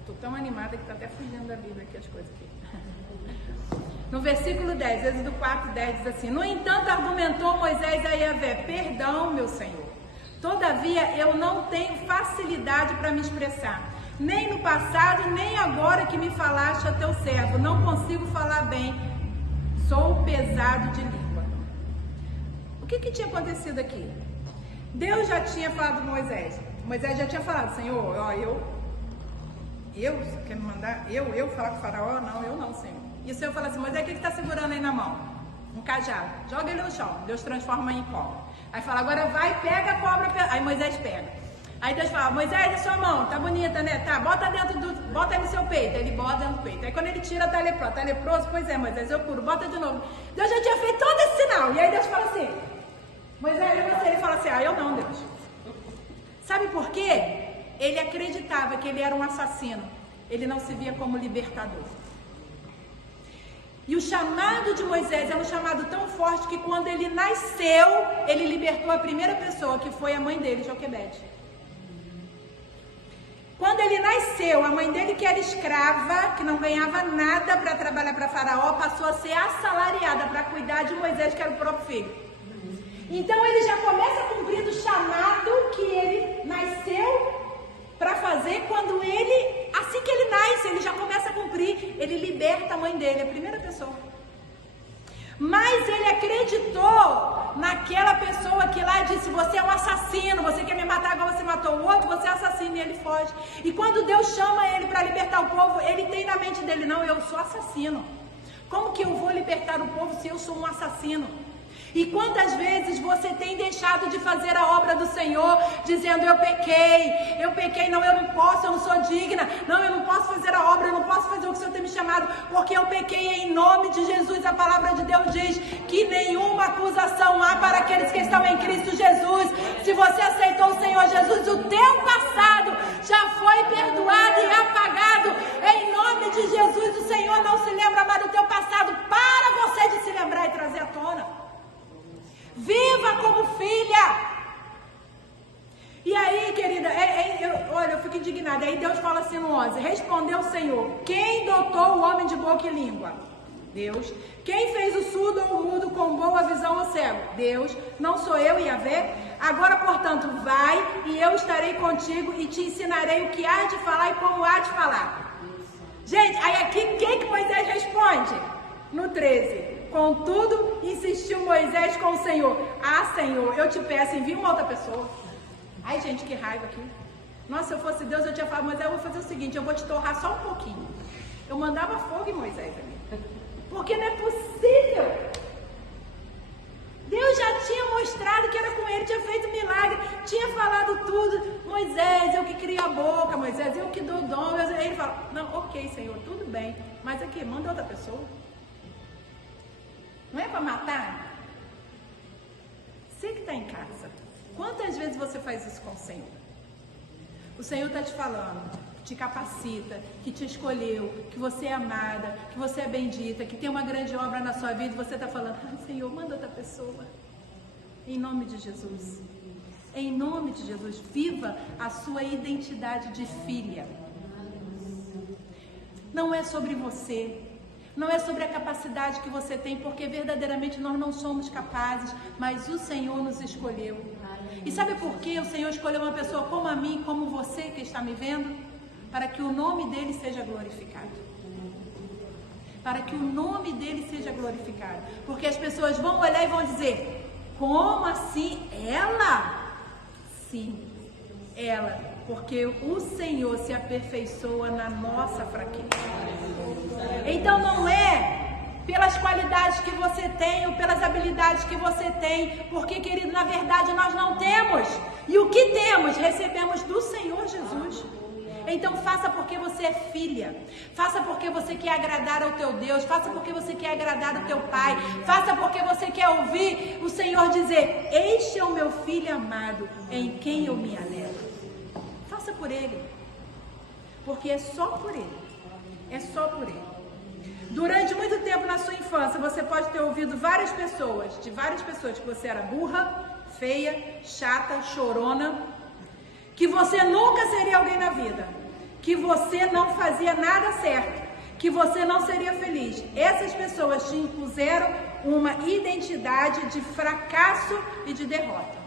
estou tão animada que está até fugindo da Bíblia aqui as coisas aqui. No versículo 10, Êxodo 4, 10 diz assim: No entanto, argumentou Moisés a Yahvé: Perdão, meu Senhor. Todavia, eu não tenho facilidade para me expressar. Nem no passado, nem agora que me falaste a teu servo. Não consigo falar bem. Sou pesado de língua. O que tinha acontecido aqui? Deus já tinha falado com Moisés. Moisés já tinha falado: Senhor, ó, você quer me mandar? Eu falar com o faraó? Não, eu não, Senhor. E o Senhor fala assim: Moisés, o que está segurando aí na mão? Um cajado. Joga ele no chão. Deus transforma em cobra. Aí fala: agora vai, pega a cobra. Aí Moisés pega. Aí Deus fala: Moisés, a sua mão, tá bonita, né? Tá, bota aí no seu peito. Aí ele bota dentro do peito. Aí quando ele tira, tá leproso. Tá leproso? Pois é, Moisés, eu curo. Bota de novo. Deus já tinha feito todo esse sinal. E aí Deus fala assim: Moisés, ele fala assim: eu não, Deus. Sabe por quê? Ele acreditava que ele era um assassino. Ele não se via como libertador. E o chamado de Moisés é um chamado tão forte que quando ele nasceu, ele libertou a primeira pessoa, que foi a mãe dele, Joquebede. Quando ele nasceu, a mãe dele, que era escrava, que não ganhava nada para trabalhar para Faraó, passou a ser assalariada para cuidar de Moisés, que era o próprio filho. Então ele já começa cumprindo o chamado que ele nasceu para fazer. Quando assim que ele nasce, ele já começa a cumprir, ele liberta a mãe dele, a primeira pessoa. Mas ele acreditou naquela pessoa que lá disse: você é um assassino, você quer me matar igual você matou o outro, você é assassino, e ele foge. E quando Deus chama ele para libertar o povo, ele tem na mente dele: não, eu sou assassino. Como que eu vou libertar o povo se eu sou um assassino? E quantas vezes você tem deixado de fazer a obra do Senhor, dizendo: eu pequei, não, eu não posso, eu não sou digna, não, eu não posso fazer a obra, eu não posso fazer o que o Senhor tem me chamado, porque eu pequei. Em nome de Jesus, a palavra de Deus diz que nenhuma acusação há para aqueles que estão em Cristo Jesus. Se você aceitou o Senhor Jesus, o teu passado já foi perdoado e apagado. Em nome de Jesus, o Senhor não se lembra mais do teu passado, para você de se lembrar e trazer à tona. Viva como filha. E aí, querida, olha, eu fico indignada. Aí Deus fala assim no 11: respondeu o Senhor: quem dotou o homem de boca e língua? Deus. Quem fez o surdo ou o mudo com boa visão ou cego? Deus. Não sou eu, Yahvé? Agora, portanto, vai e eu estarei contigo e te ensinarei o que há de falar e como há de falar. Gente, aí aqui, quem que Moisés responde? No 13. Contudo, insistiu Moisés com o Senhor. Ah, Senhor, eu te peço, envia uma outra pessoa. Ai, gente, que raiva aqui. Nossa, se eu fosse Deus, eu tinha falado, Moisés, eu vou fazer o seguinte, eu vou te torrar só um pouquinho. Eu mandava fogo em Moisés ali. Porque não é possível. Deus já tinha mostrado que era com ele, tinha feito milagre, tinha falado tudo. Moisés, eu que crio a boca, Moisés, eu que dou dom. Aí ele fala, não, ok, Senhor, tudo bem. Mas aqui, manda outra pessoa. Não é para matar? Você que está em casa, quantas vezes você faz isso com o Senhor? O Senhor está te falando, que te capacita, que te escolheu, que você é amada, que você é bendita, que tem uma grande obra na sua vida, e você está falando, Senhor, manda outra pessoa. Em nome de Jesus. Em nome de Jesus, viva a sua identidade de filha. Não é sobre você. Não é sobre a capacidade que você tem, porque verdadeiramente nós não somos capazes, mas o Senhor nos escolheu. E sabe por que o Senhor escolheu uma pessoa como a mim, como você que está me vendo? Para que o nome dele seja glorificado. Para que o nome dele seja glorificado. Porque as pessoas vão olhar e vão dizer, como assim? Ela? Sim, ela. Porque o Senhor se aperfeiçoa na nossa fraqueza. Então não é pelas qualidades que você tem ou pelas habilidades que você tem, porque, querido, na verdade nós não temos. E o que temos, recebemos do Senhor Jesus. Então faça porque você é filha, faça porque você quer agradar ao teu Deus, faça porque você quer agradar ao teu Pai, faça porque você quer ouvir o Senhor dizer, este é o meu filho amado, em quem eu me alegro. Faça por ele, porque é só por ele, é só por ele. Durante muito tempo na sua infância, você pode ter ouvido de várias pessoas, que você era burra, feia, chata, chorona, que você nunca seria alguém na vida, que você não fazia nada certo, que você não seria feliz. Essas pessoas te impuseram uma identidade de fracasso e de derrota.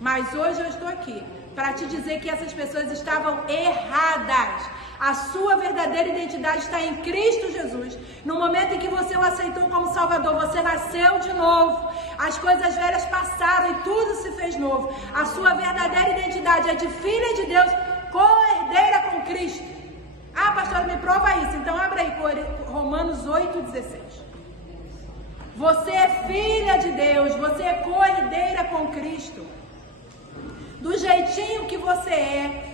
Mas hoje eu estou aqui para te dizer que essas pessoas estavam erradas. A sua verdadeira identidade está em Cristo Jesus. No momento em que você o aceitou como Salvador, você nasceu de novo. As coisas velhas passaram e tudo se fez novo. A sua verdadeira identidade é de filha de Deus, co-herdeira com Cristo. Ah, pastora, me prova isso. Então abra aí Romanos 8,16. Você é filha de Deus, você é co-herdeira com Cristo. Do jeitinho que você é.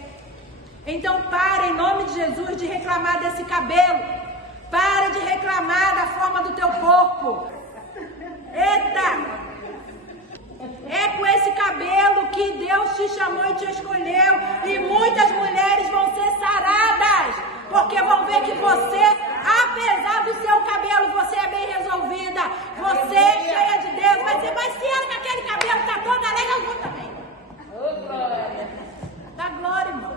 Então para, em nome de Jesus, de reclamar desse cabelo. Para de reclamar da forma do teu corpo. Eita! É com esse cabelo que Deus te chamou e te escolheu. E muitas mulheres vão ser saradas. Porque vão ver que você, apesar do seu cabelo, você é bem resolvida. Você é cheia de Deus. Vai dizer, mas se ela com aquele cabelo está toda alegre, eu vou também. Dá glória, irmão.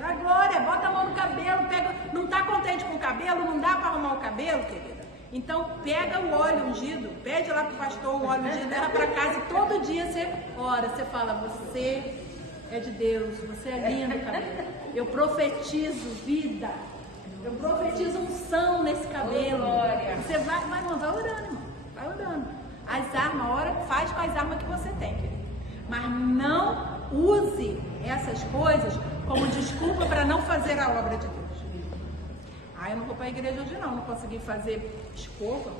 Dá glória. Bota a mão no cabelo. Pega. Não está contente com o cabelo? Não dá para arrumar o cabelo, querida? Então pega o óleo ungido, pede lá pro pastor o óleo ungido, leva para casa e todo dia você ora, você fala, você é de Deus, você é lindo, cabelo. Eu profetizo vida, eu profetizo unção nesse cabelo. Você vai orando, irmão, vai orando. As armas, faz com as armas que você tem, querido. Mas não use essas coisas como desculpa para não fazer a obra de Deus. Eu não vou para a igreja hoje não consegui fazer escova.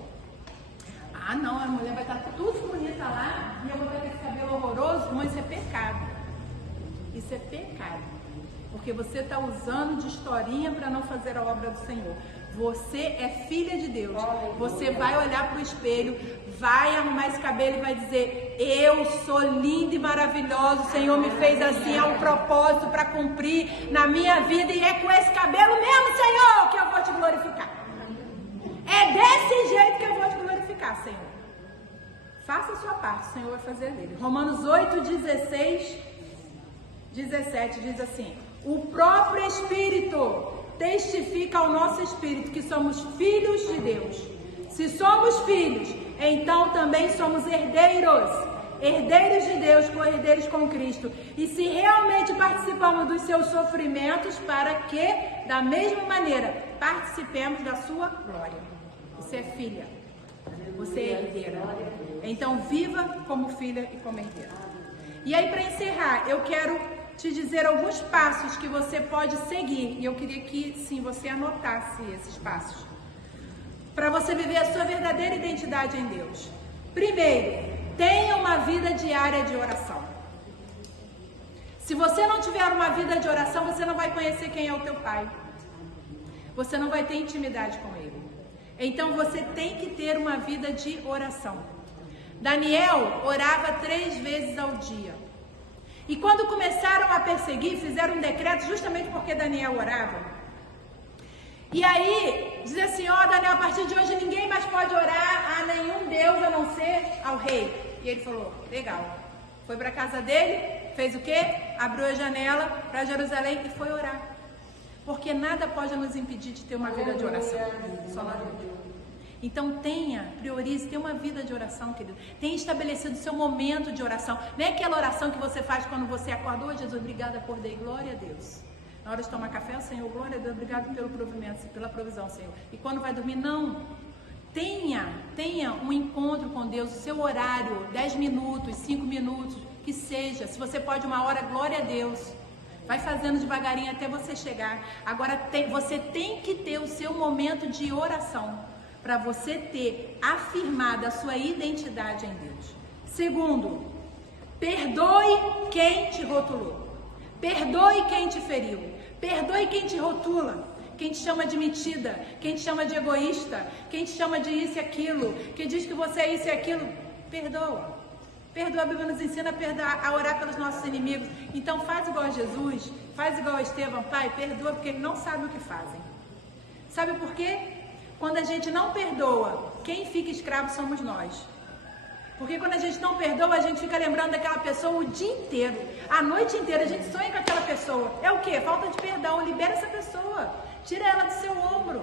Não, a mulher vai estar tudo bonita lá e eu vou ter esse cabelo horroroso. Não, isso é pecado. Isso é pecado. Porque você está usando de historinha para não fazer a obra do Senhor. Você é filha de Deus. Você vai olhar para o espelho, vai arrumar esse cabelo e vai dizer, eu sou linda e maravilhosa, o Senhor me fez assim, há um propósito para cumprir na minha vida e é com esse cabelo mesmo, Senhor, que eu vou te glorificar. É desse jeito que eu vou te glorificar, Senhor. Faça a sua parte, o Senhor vai fazer dele. Romanos 8, 16, 17 diz assim, o próprio Espírito testifica ao nosso espírito que somos filhos de Deus. Se somos filhos, então também somos herdeiros. Herdeiros de Deus, co-herdeiros com Cristo. E se realmente participamos dos seus sofrimentos, para que, da mesma maneira, participemos da sua glória. Você é filha. Você é herdeira. Então, viva como filha e como herdeira. E aí, para encerrar, eu quero te dizer alguns passos que você pode seguir. E eu queria que, sim, você anotasse esses passos. Para você viver a sua verdadeira identidade em Deus. Primeiro, tenha uma vida diária de oração. Se você não tiver uma vida de oração, você não vai conhecer quem é o teu pai. Você não vai ter intimidade com ele. Então você tem que ter uma vida de oração. Daniel orava 3 vezes ao dia. E quando começaram a perseguir, fizeram um decreto justamente porque Daniel orava. E aí, diz assim, Daniel, a partir de hoje ninguém mais pode orar a nenhum Deus a não ser ao rei. E ele falou, legal. Foi para a casa dele, fez o quê? Abriu a janela para Jerusalém e foi orar. Porque nada pode nos impedir de ter uma vida de oração. Só lá dentro. Então priorize, tenha uma vida de oração, querido. Tenha estabelecido o seu momento de oração. Não é aquela oração que você faz quando você acordou, Jesus, obrigada, acordei, glória a Deus. Na hora de tomar café, Senhor, glória a Deus, obrigado pelo provimento, pela provisão, Senhor. E quando vai dormir, não. Tenha um encontro com Deus, o seu horário, 10 minutos, 5 minutos, que seja. Se você pode 1 hora, glória a Deus. Vai fazendo devagarinho até você chegar. Agora, você tem que ter o seu momento de oração, para você ter afirmado a sua identidade em Deus. Segundo, perdoe quem te rotulou. Perdoe quem te feriu. Perdoe quem te rotula. Quem te chama de metida, quem te chama de egoísta, quem te chama de isso e aquilo, quem diz que você é isso e aquilo, perdoa. Perdoa, a Bíblia nos ensina a perdoar, a orar pelos nossos inimigos. Então faz igual a Jesus, faz igual a Estevão, Pai, perdoa porque eles não sabem o que fazem. Sabe por quê? Quando a gente não perdoa, quem fica escravo somos nós. Porque quando a gente não perdoa, a gente fica lembrando daquela pessoa o dia inteiro. A noite inteira a gente sonha com aquela pessoa. É o quê? Falta de perdão. Libera essa pessoa. Tira ela do seu ombro.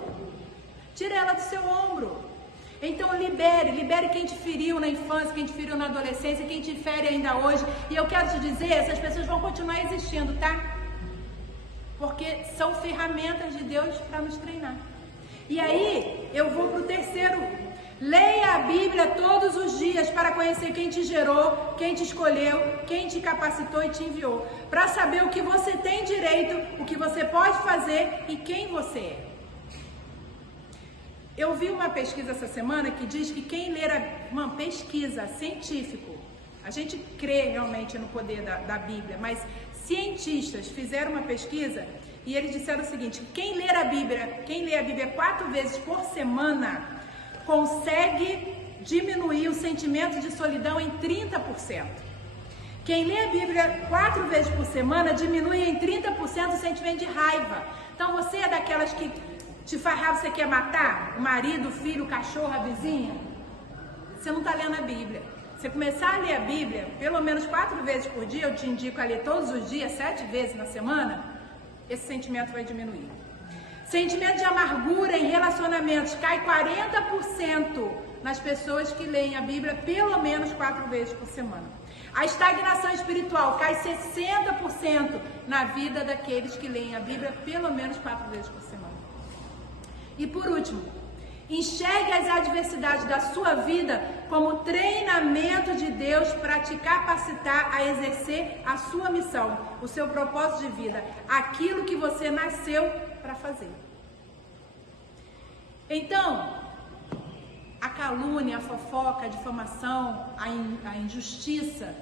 Tira ela do seu ombro. Então libere quem te feriu na infância, quem te feriu na adolescência, quem te fere ainda hoje. E eu quero te dizer, essas pessoas vão continuar existindo, tá? Porque são ferramentas de Deus para nos treinar. E aí, eu vou para o terceiro. Leia a Bíblia todos os dias para conhecer quem te gerou, quem te escolheu, quem te capacitou e te enviou. Para saber o que você tem direito, o que você pode fazer e quem você é. Eu vi uma pesquisa essa semana que diz que quem ler uma pesquisa científica, a gente crê realmente no poder da Bíblia, mas cientistas fizeram uma pesquisa e eles disseram o seguinte: quem lê a Bíblia 4 vezes por semana consegue diminuir o sentimento de solidão em 30%. Quem lê a Bíblia 4 vezes por semana diminui em 30% o sentimento de raiva. Então você é daquelas que te faz raiva, você quer matar o marido, o filho, o cachorro, a vizinha? Você não está lendo a Bíblia. Você começar a ler a Bíblia pelo menos 4 vezes por dia, eu te indico a ler todos os dias, 7 vezes na semana, esse sentimento vai diminuir. Sentimento de amargura em relacionamentos cai 40% nas pessoas que leem a Bíblia pelo menos 4 vezes por semana. A estagnação espiritual cai 60% na vida daqueles que leem a Bíblia pelo menos 4 vezes por semana. E por último, enxergue as adversidades da sua vida como treinamento de Deus para te capacitar a exercer a sua missão, o seu propósito de vida, aquilo que você nasceu para fazer. Então, a calúnia, a fofoca, a difamação, a injustiça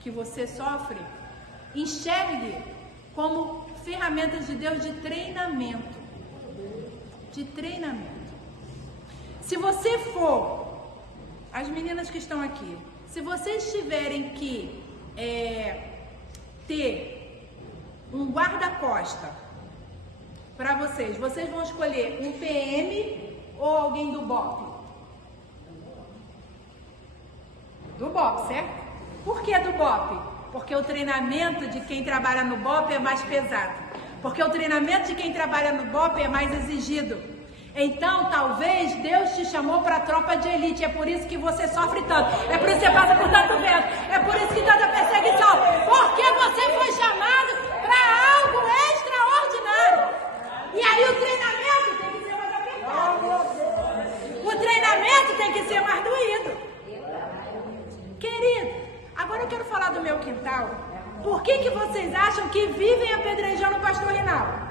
que você sofre, enxergue como ferramentas de Deus de treinamento. De treinamento. Se você for, as meninas que estão aqui, se vocês tiverem que ter um guarda-costa para vocês vão escolher um PM ou alguém do BOP? Do BOP, certo? Por que do BOP? Porque o treinamento de quem trabalha no BOP é mais pesado. Porque o treinamento de quem trabalha no BOP é mais exigido. Então, talvez Deus te chamou para a tropa de elite. É por isso que você sofre tanto. É por isso que você passa por tanto vento. É por isso que tanta perseguição. Porque você foi chamado para algo extraordinário. E aí o treinamento tem que ser mais apertado. O treinamento tem que ser mais doído. Querido, agora eu quero falar do meu quintal. Por que vocês acham que vivem apedrejando o pastor Rinaldo?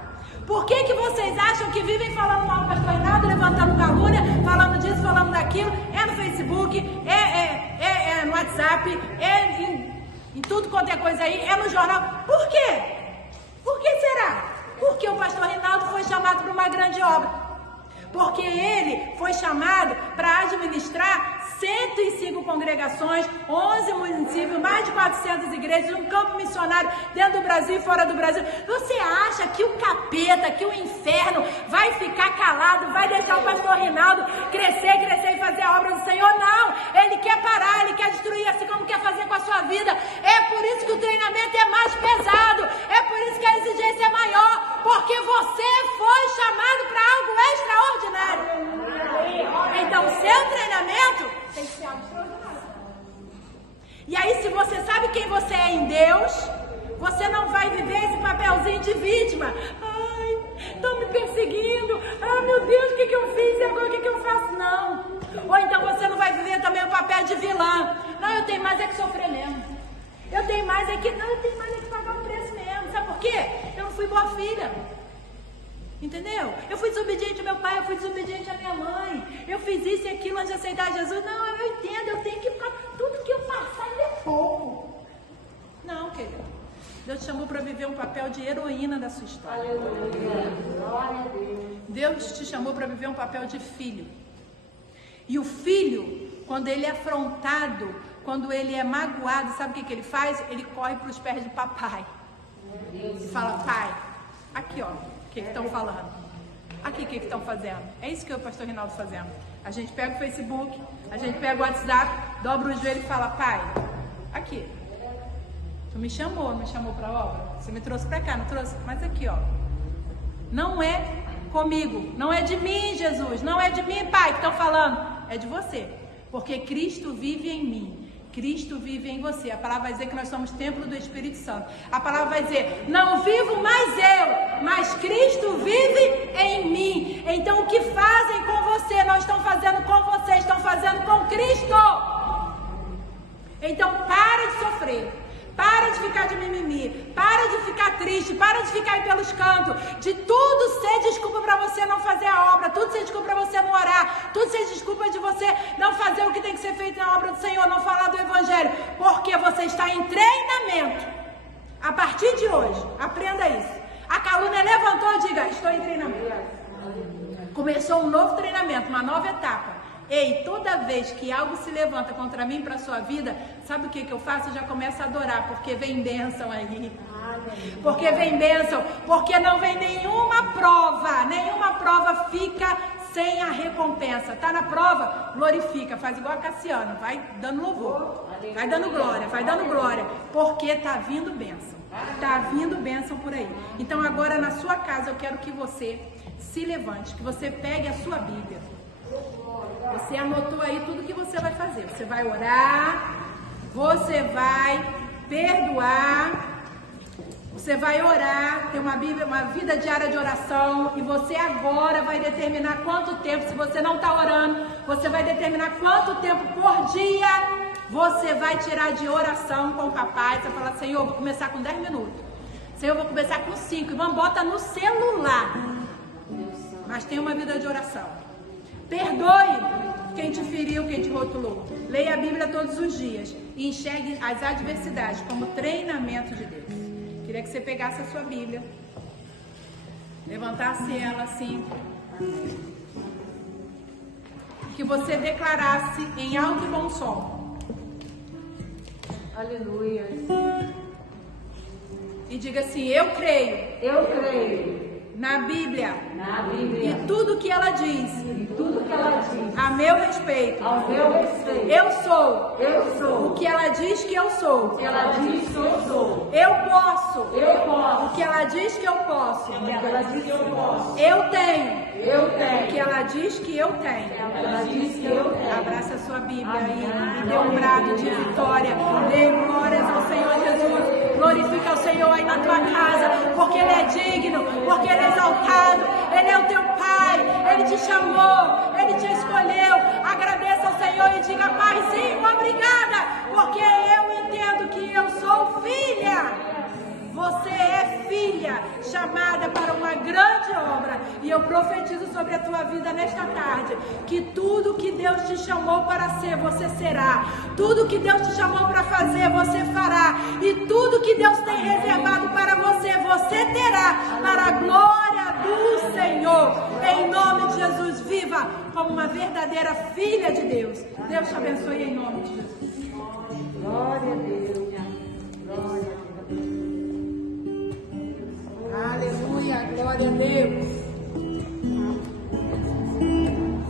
Por que vocês acham que vivem falando mal do pastor Rinaldo, levantando calúnia, falando disso, falando daquilo? É no Facebook, é no WhatsApp, em tudo quanto é coisa aí, é no jornal. Por quê? Por que será? Porque o pastor Rinaldo foi chamado para uma grande obra. Porque ele foi chamado para administrar 105 congregações, 11 municípios, mais de 400 igrejas, um campo missionário dentro do Brasil e fora do Brasil. Você acha que o capeta, que o inferno vai ficar calado, vai deixar o pastor Rinaldo crescer e fazer a obra do Senhor? Não! Ele quer parar, ele quer destruir, assim como quer fazer com a sua vida. É por isso que o treinamento é mais pesado, é por isso que a exigência é maior, porque você foi chamado para algo extraordinário. Então, o seu treinamento tem que ser algo extraordinário. E aí, se você sabe quem você é em Deus, você não vai viver esse papelzinho de vítima. Ai, estão me perseguindo. Ai, meu Deus, o que eu fiz? E agora o que eu faço? Não. Ou então você não vai viver também o papel de vilã. Não, eu tenho mais é que sofrer mesmo. Eu tenho mais é que... Não, eu tenho mais é que pagar o preço mesmo. Sabe por quê? Eu não fui boa filha. Entendeu? Eu fui desobediente ao meu pai, eu fui desobediente à minha mãe. Eu fiz isso e aquilo antes de aceitar Jesus. Não, eu entendo, eu tenho que ficar... Tudo que eu passar ainda é pouco. Não, querido. Deus te chamou para viver um papel de heroína da sua história. Aleluia. Glória a Deus. Deus te chamou para viver um papel de filho. E o filho, quando ele é afrontado, quando ele é magoado, sabe o que ele faz? Ele corre para os pés de papai. E fala, pai, aqui ó, o que estão falando? Aqui o que estão fazendo? É isso que eu e o pastor Rinaldo fazemos. A gente pega o Facebook, a gente pega o WhatsApp, dobra o joelho e fala, pai, aqui. Tu me chamou, não me chamou para a obra? Você me trouxe para cá, não trouxe? Mas aqui ó, não é comigo, não é de mim, Jesus, não é de mim, pai, que estão falando. É de você, porque Cristo vive em mim, Cristo vive em você. A palavra vai dizer que nós somos templo do Espírito Santo. A palavra vai dizer, não vivo mais eu, mas Cristo vive em mim. Então o que fazem com você, não estão fazendo com você, estão fazendo com Cristo. Então para de sofrer. Para de ficar de mimimi, para de ficar triste, para de ficar aí pelos cantos, de tudo ser desculpa para você não fazer a obra, tudo ser desculpa para você não orar, tudo ser desculpa de você não fazer o que tem que ser feito na obra do Senhor, não falar do Evangelho, porque você está em treinamento. A partir de hoje, aprenda isso. A calúnia levantou, diga, estou em treinamento. Começou um novo treinamento, uma nova etapa. Ei, toda vez que algo se levanta contra mim, para a sua vida, sabe o que eu faço? Eu já começo a adorar, porque vem bênção aí. Porque vem bênção, porque não vem nenhuma prova fica sem a recompensa. Tá na prova? Glorifica, faz igual a Cassiano, vai dando louvor, vai dando glória, porque tá vindo bênção. Tá vindo bênção por aí. Então agora na sua casa eu quero que você se levante, que você pegue a sua Bíblia. Você anotou aí tudo que você vai fazer. Você vai orar, você vai perdoar, você vai orar, ter uma Bíblia, uma vida diária de oração, e você agora vai determinar quanto tempo, se você não está orando, você vai determinar quanto tempo por dia você vai tirar de oração com o papai. Você vai falar, Senhor, vou começar com 10 minutos. Senhor, vou começar com 5. Irmão, bota no celular. Mas tem uma vida de oração. Perdoe quem te feriu, quem te rotulou. Leia a Bíblia todos os dias e enxergue as adversidades como treinamento de Deus. Queria que você pegasse a sua Bíblia, levantasse ela assim, que você declarasse em alto e bom som. Aleluia. E diga assim, eu creio. Eu creio. na Bíblia, e tudo que ela diz, a meu respeito, eu sou, o que ela diz que eu sou, eu posso, o que ela diz que eu posso, eu tenho, o que ela diz que eu tenho. Abraça a sua Bíblia e dê um brado de vitória, dê glórias ao Senhor Jesus, glorifica o Senhor aí na tua casa, porque Ele é digno, porque Ele é exaltado, Ele é o teu Pai, Ele te chamou, Ele te escolheu. Agradeça ao Senhor e diga: Paizinho, obrigada, porque eu entendo que eu sou filha. Você é filha, chamada para uma grande obra. E eu profetizo sobre a tua vida nesta tarde, que tudo que Deus te chamou para ser, você será. Tudo que Deus te chamou para fazer, você fará. E tudo que Deus tem reservado para você, você terá, para a glória do Senhor. Em nome de Jesus, viva como uma verdadeira filha de Deus. Deus te abençoe em nome de Jesus. Glória a Deus. Glória a Deus. Aleluia, glória a Deus.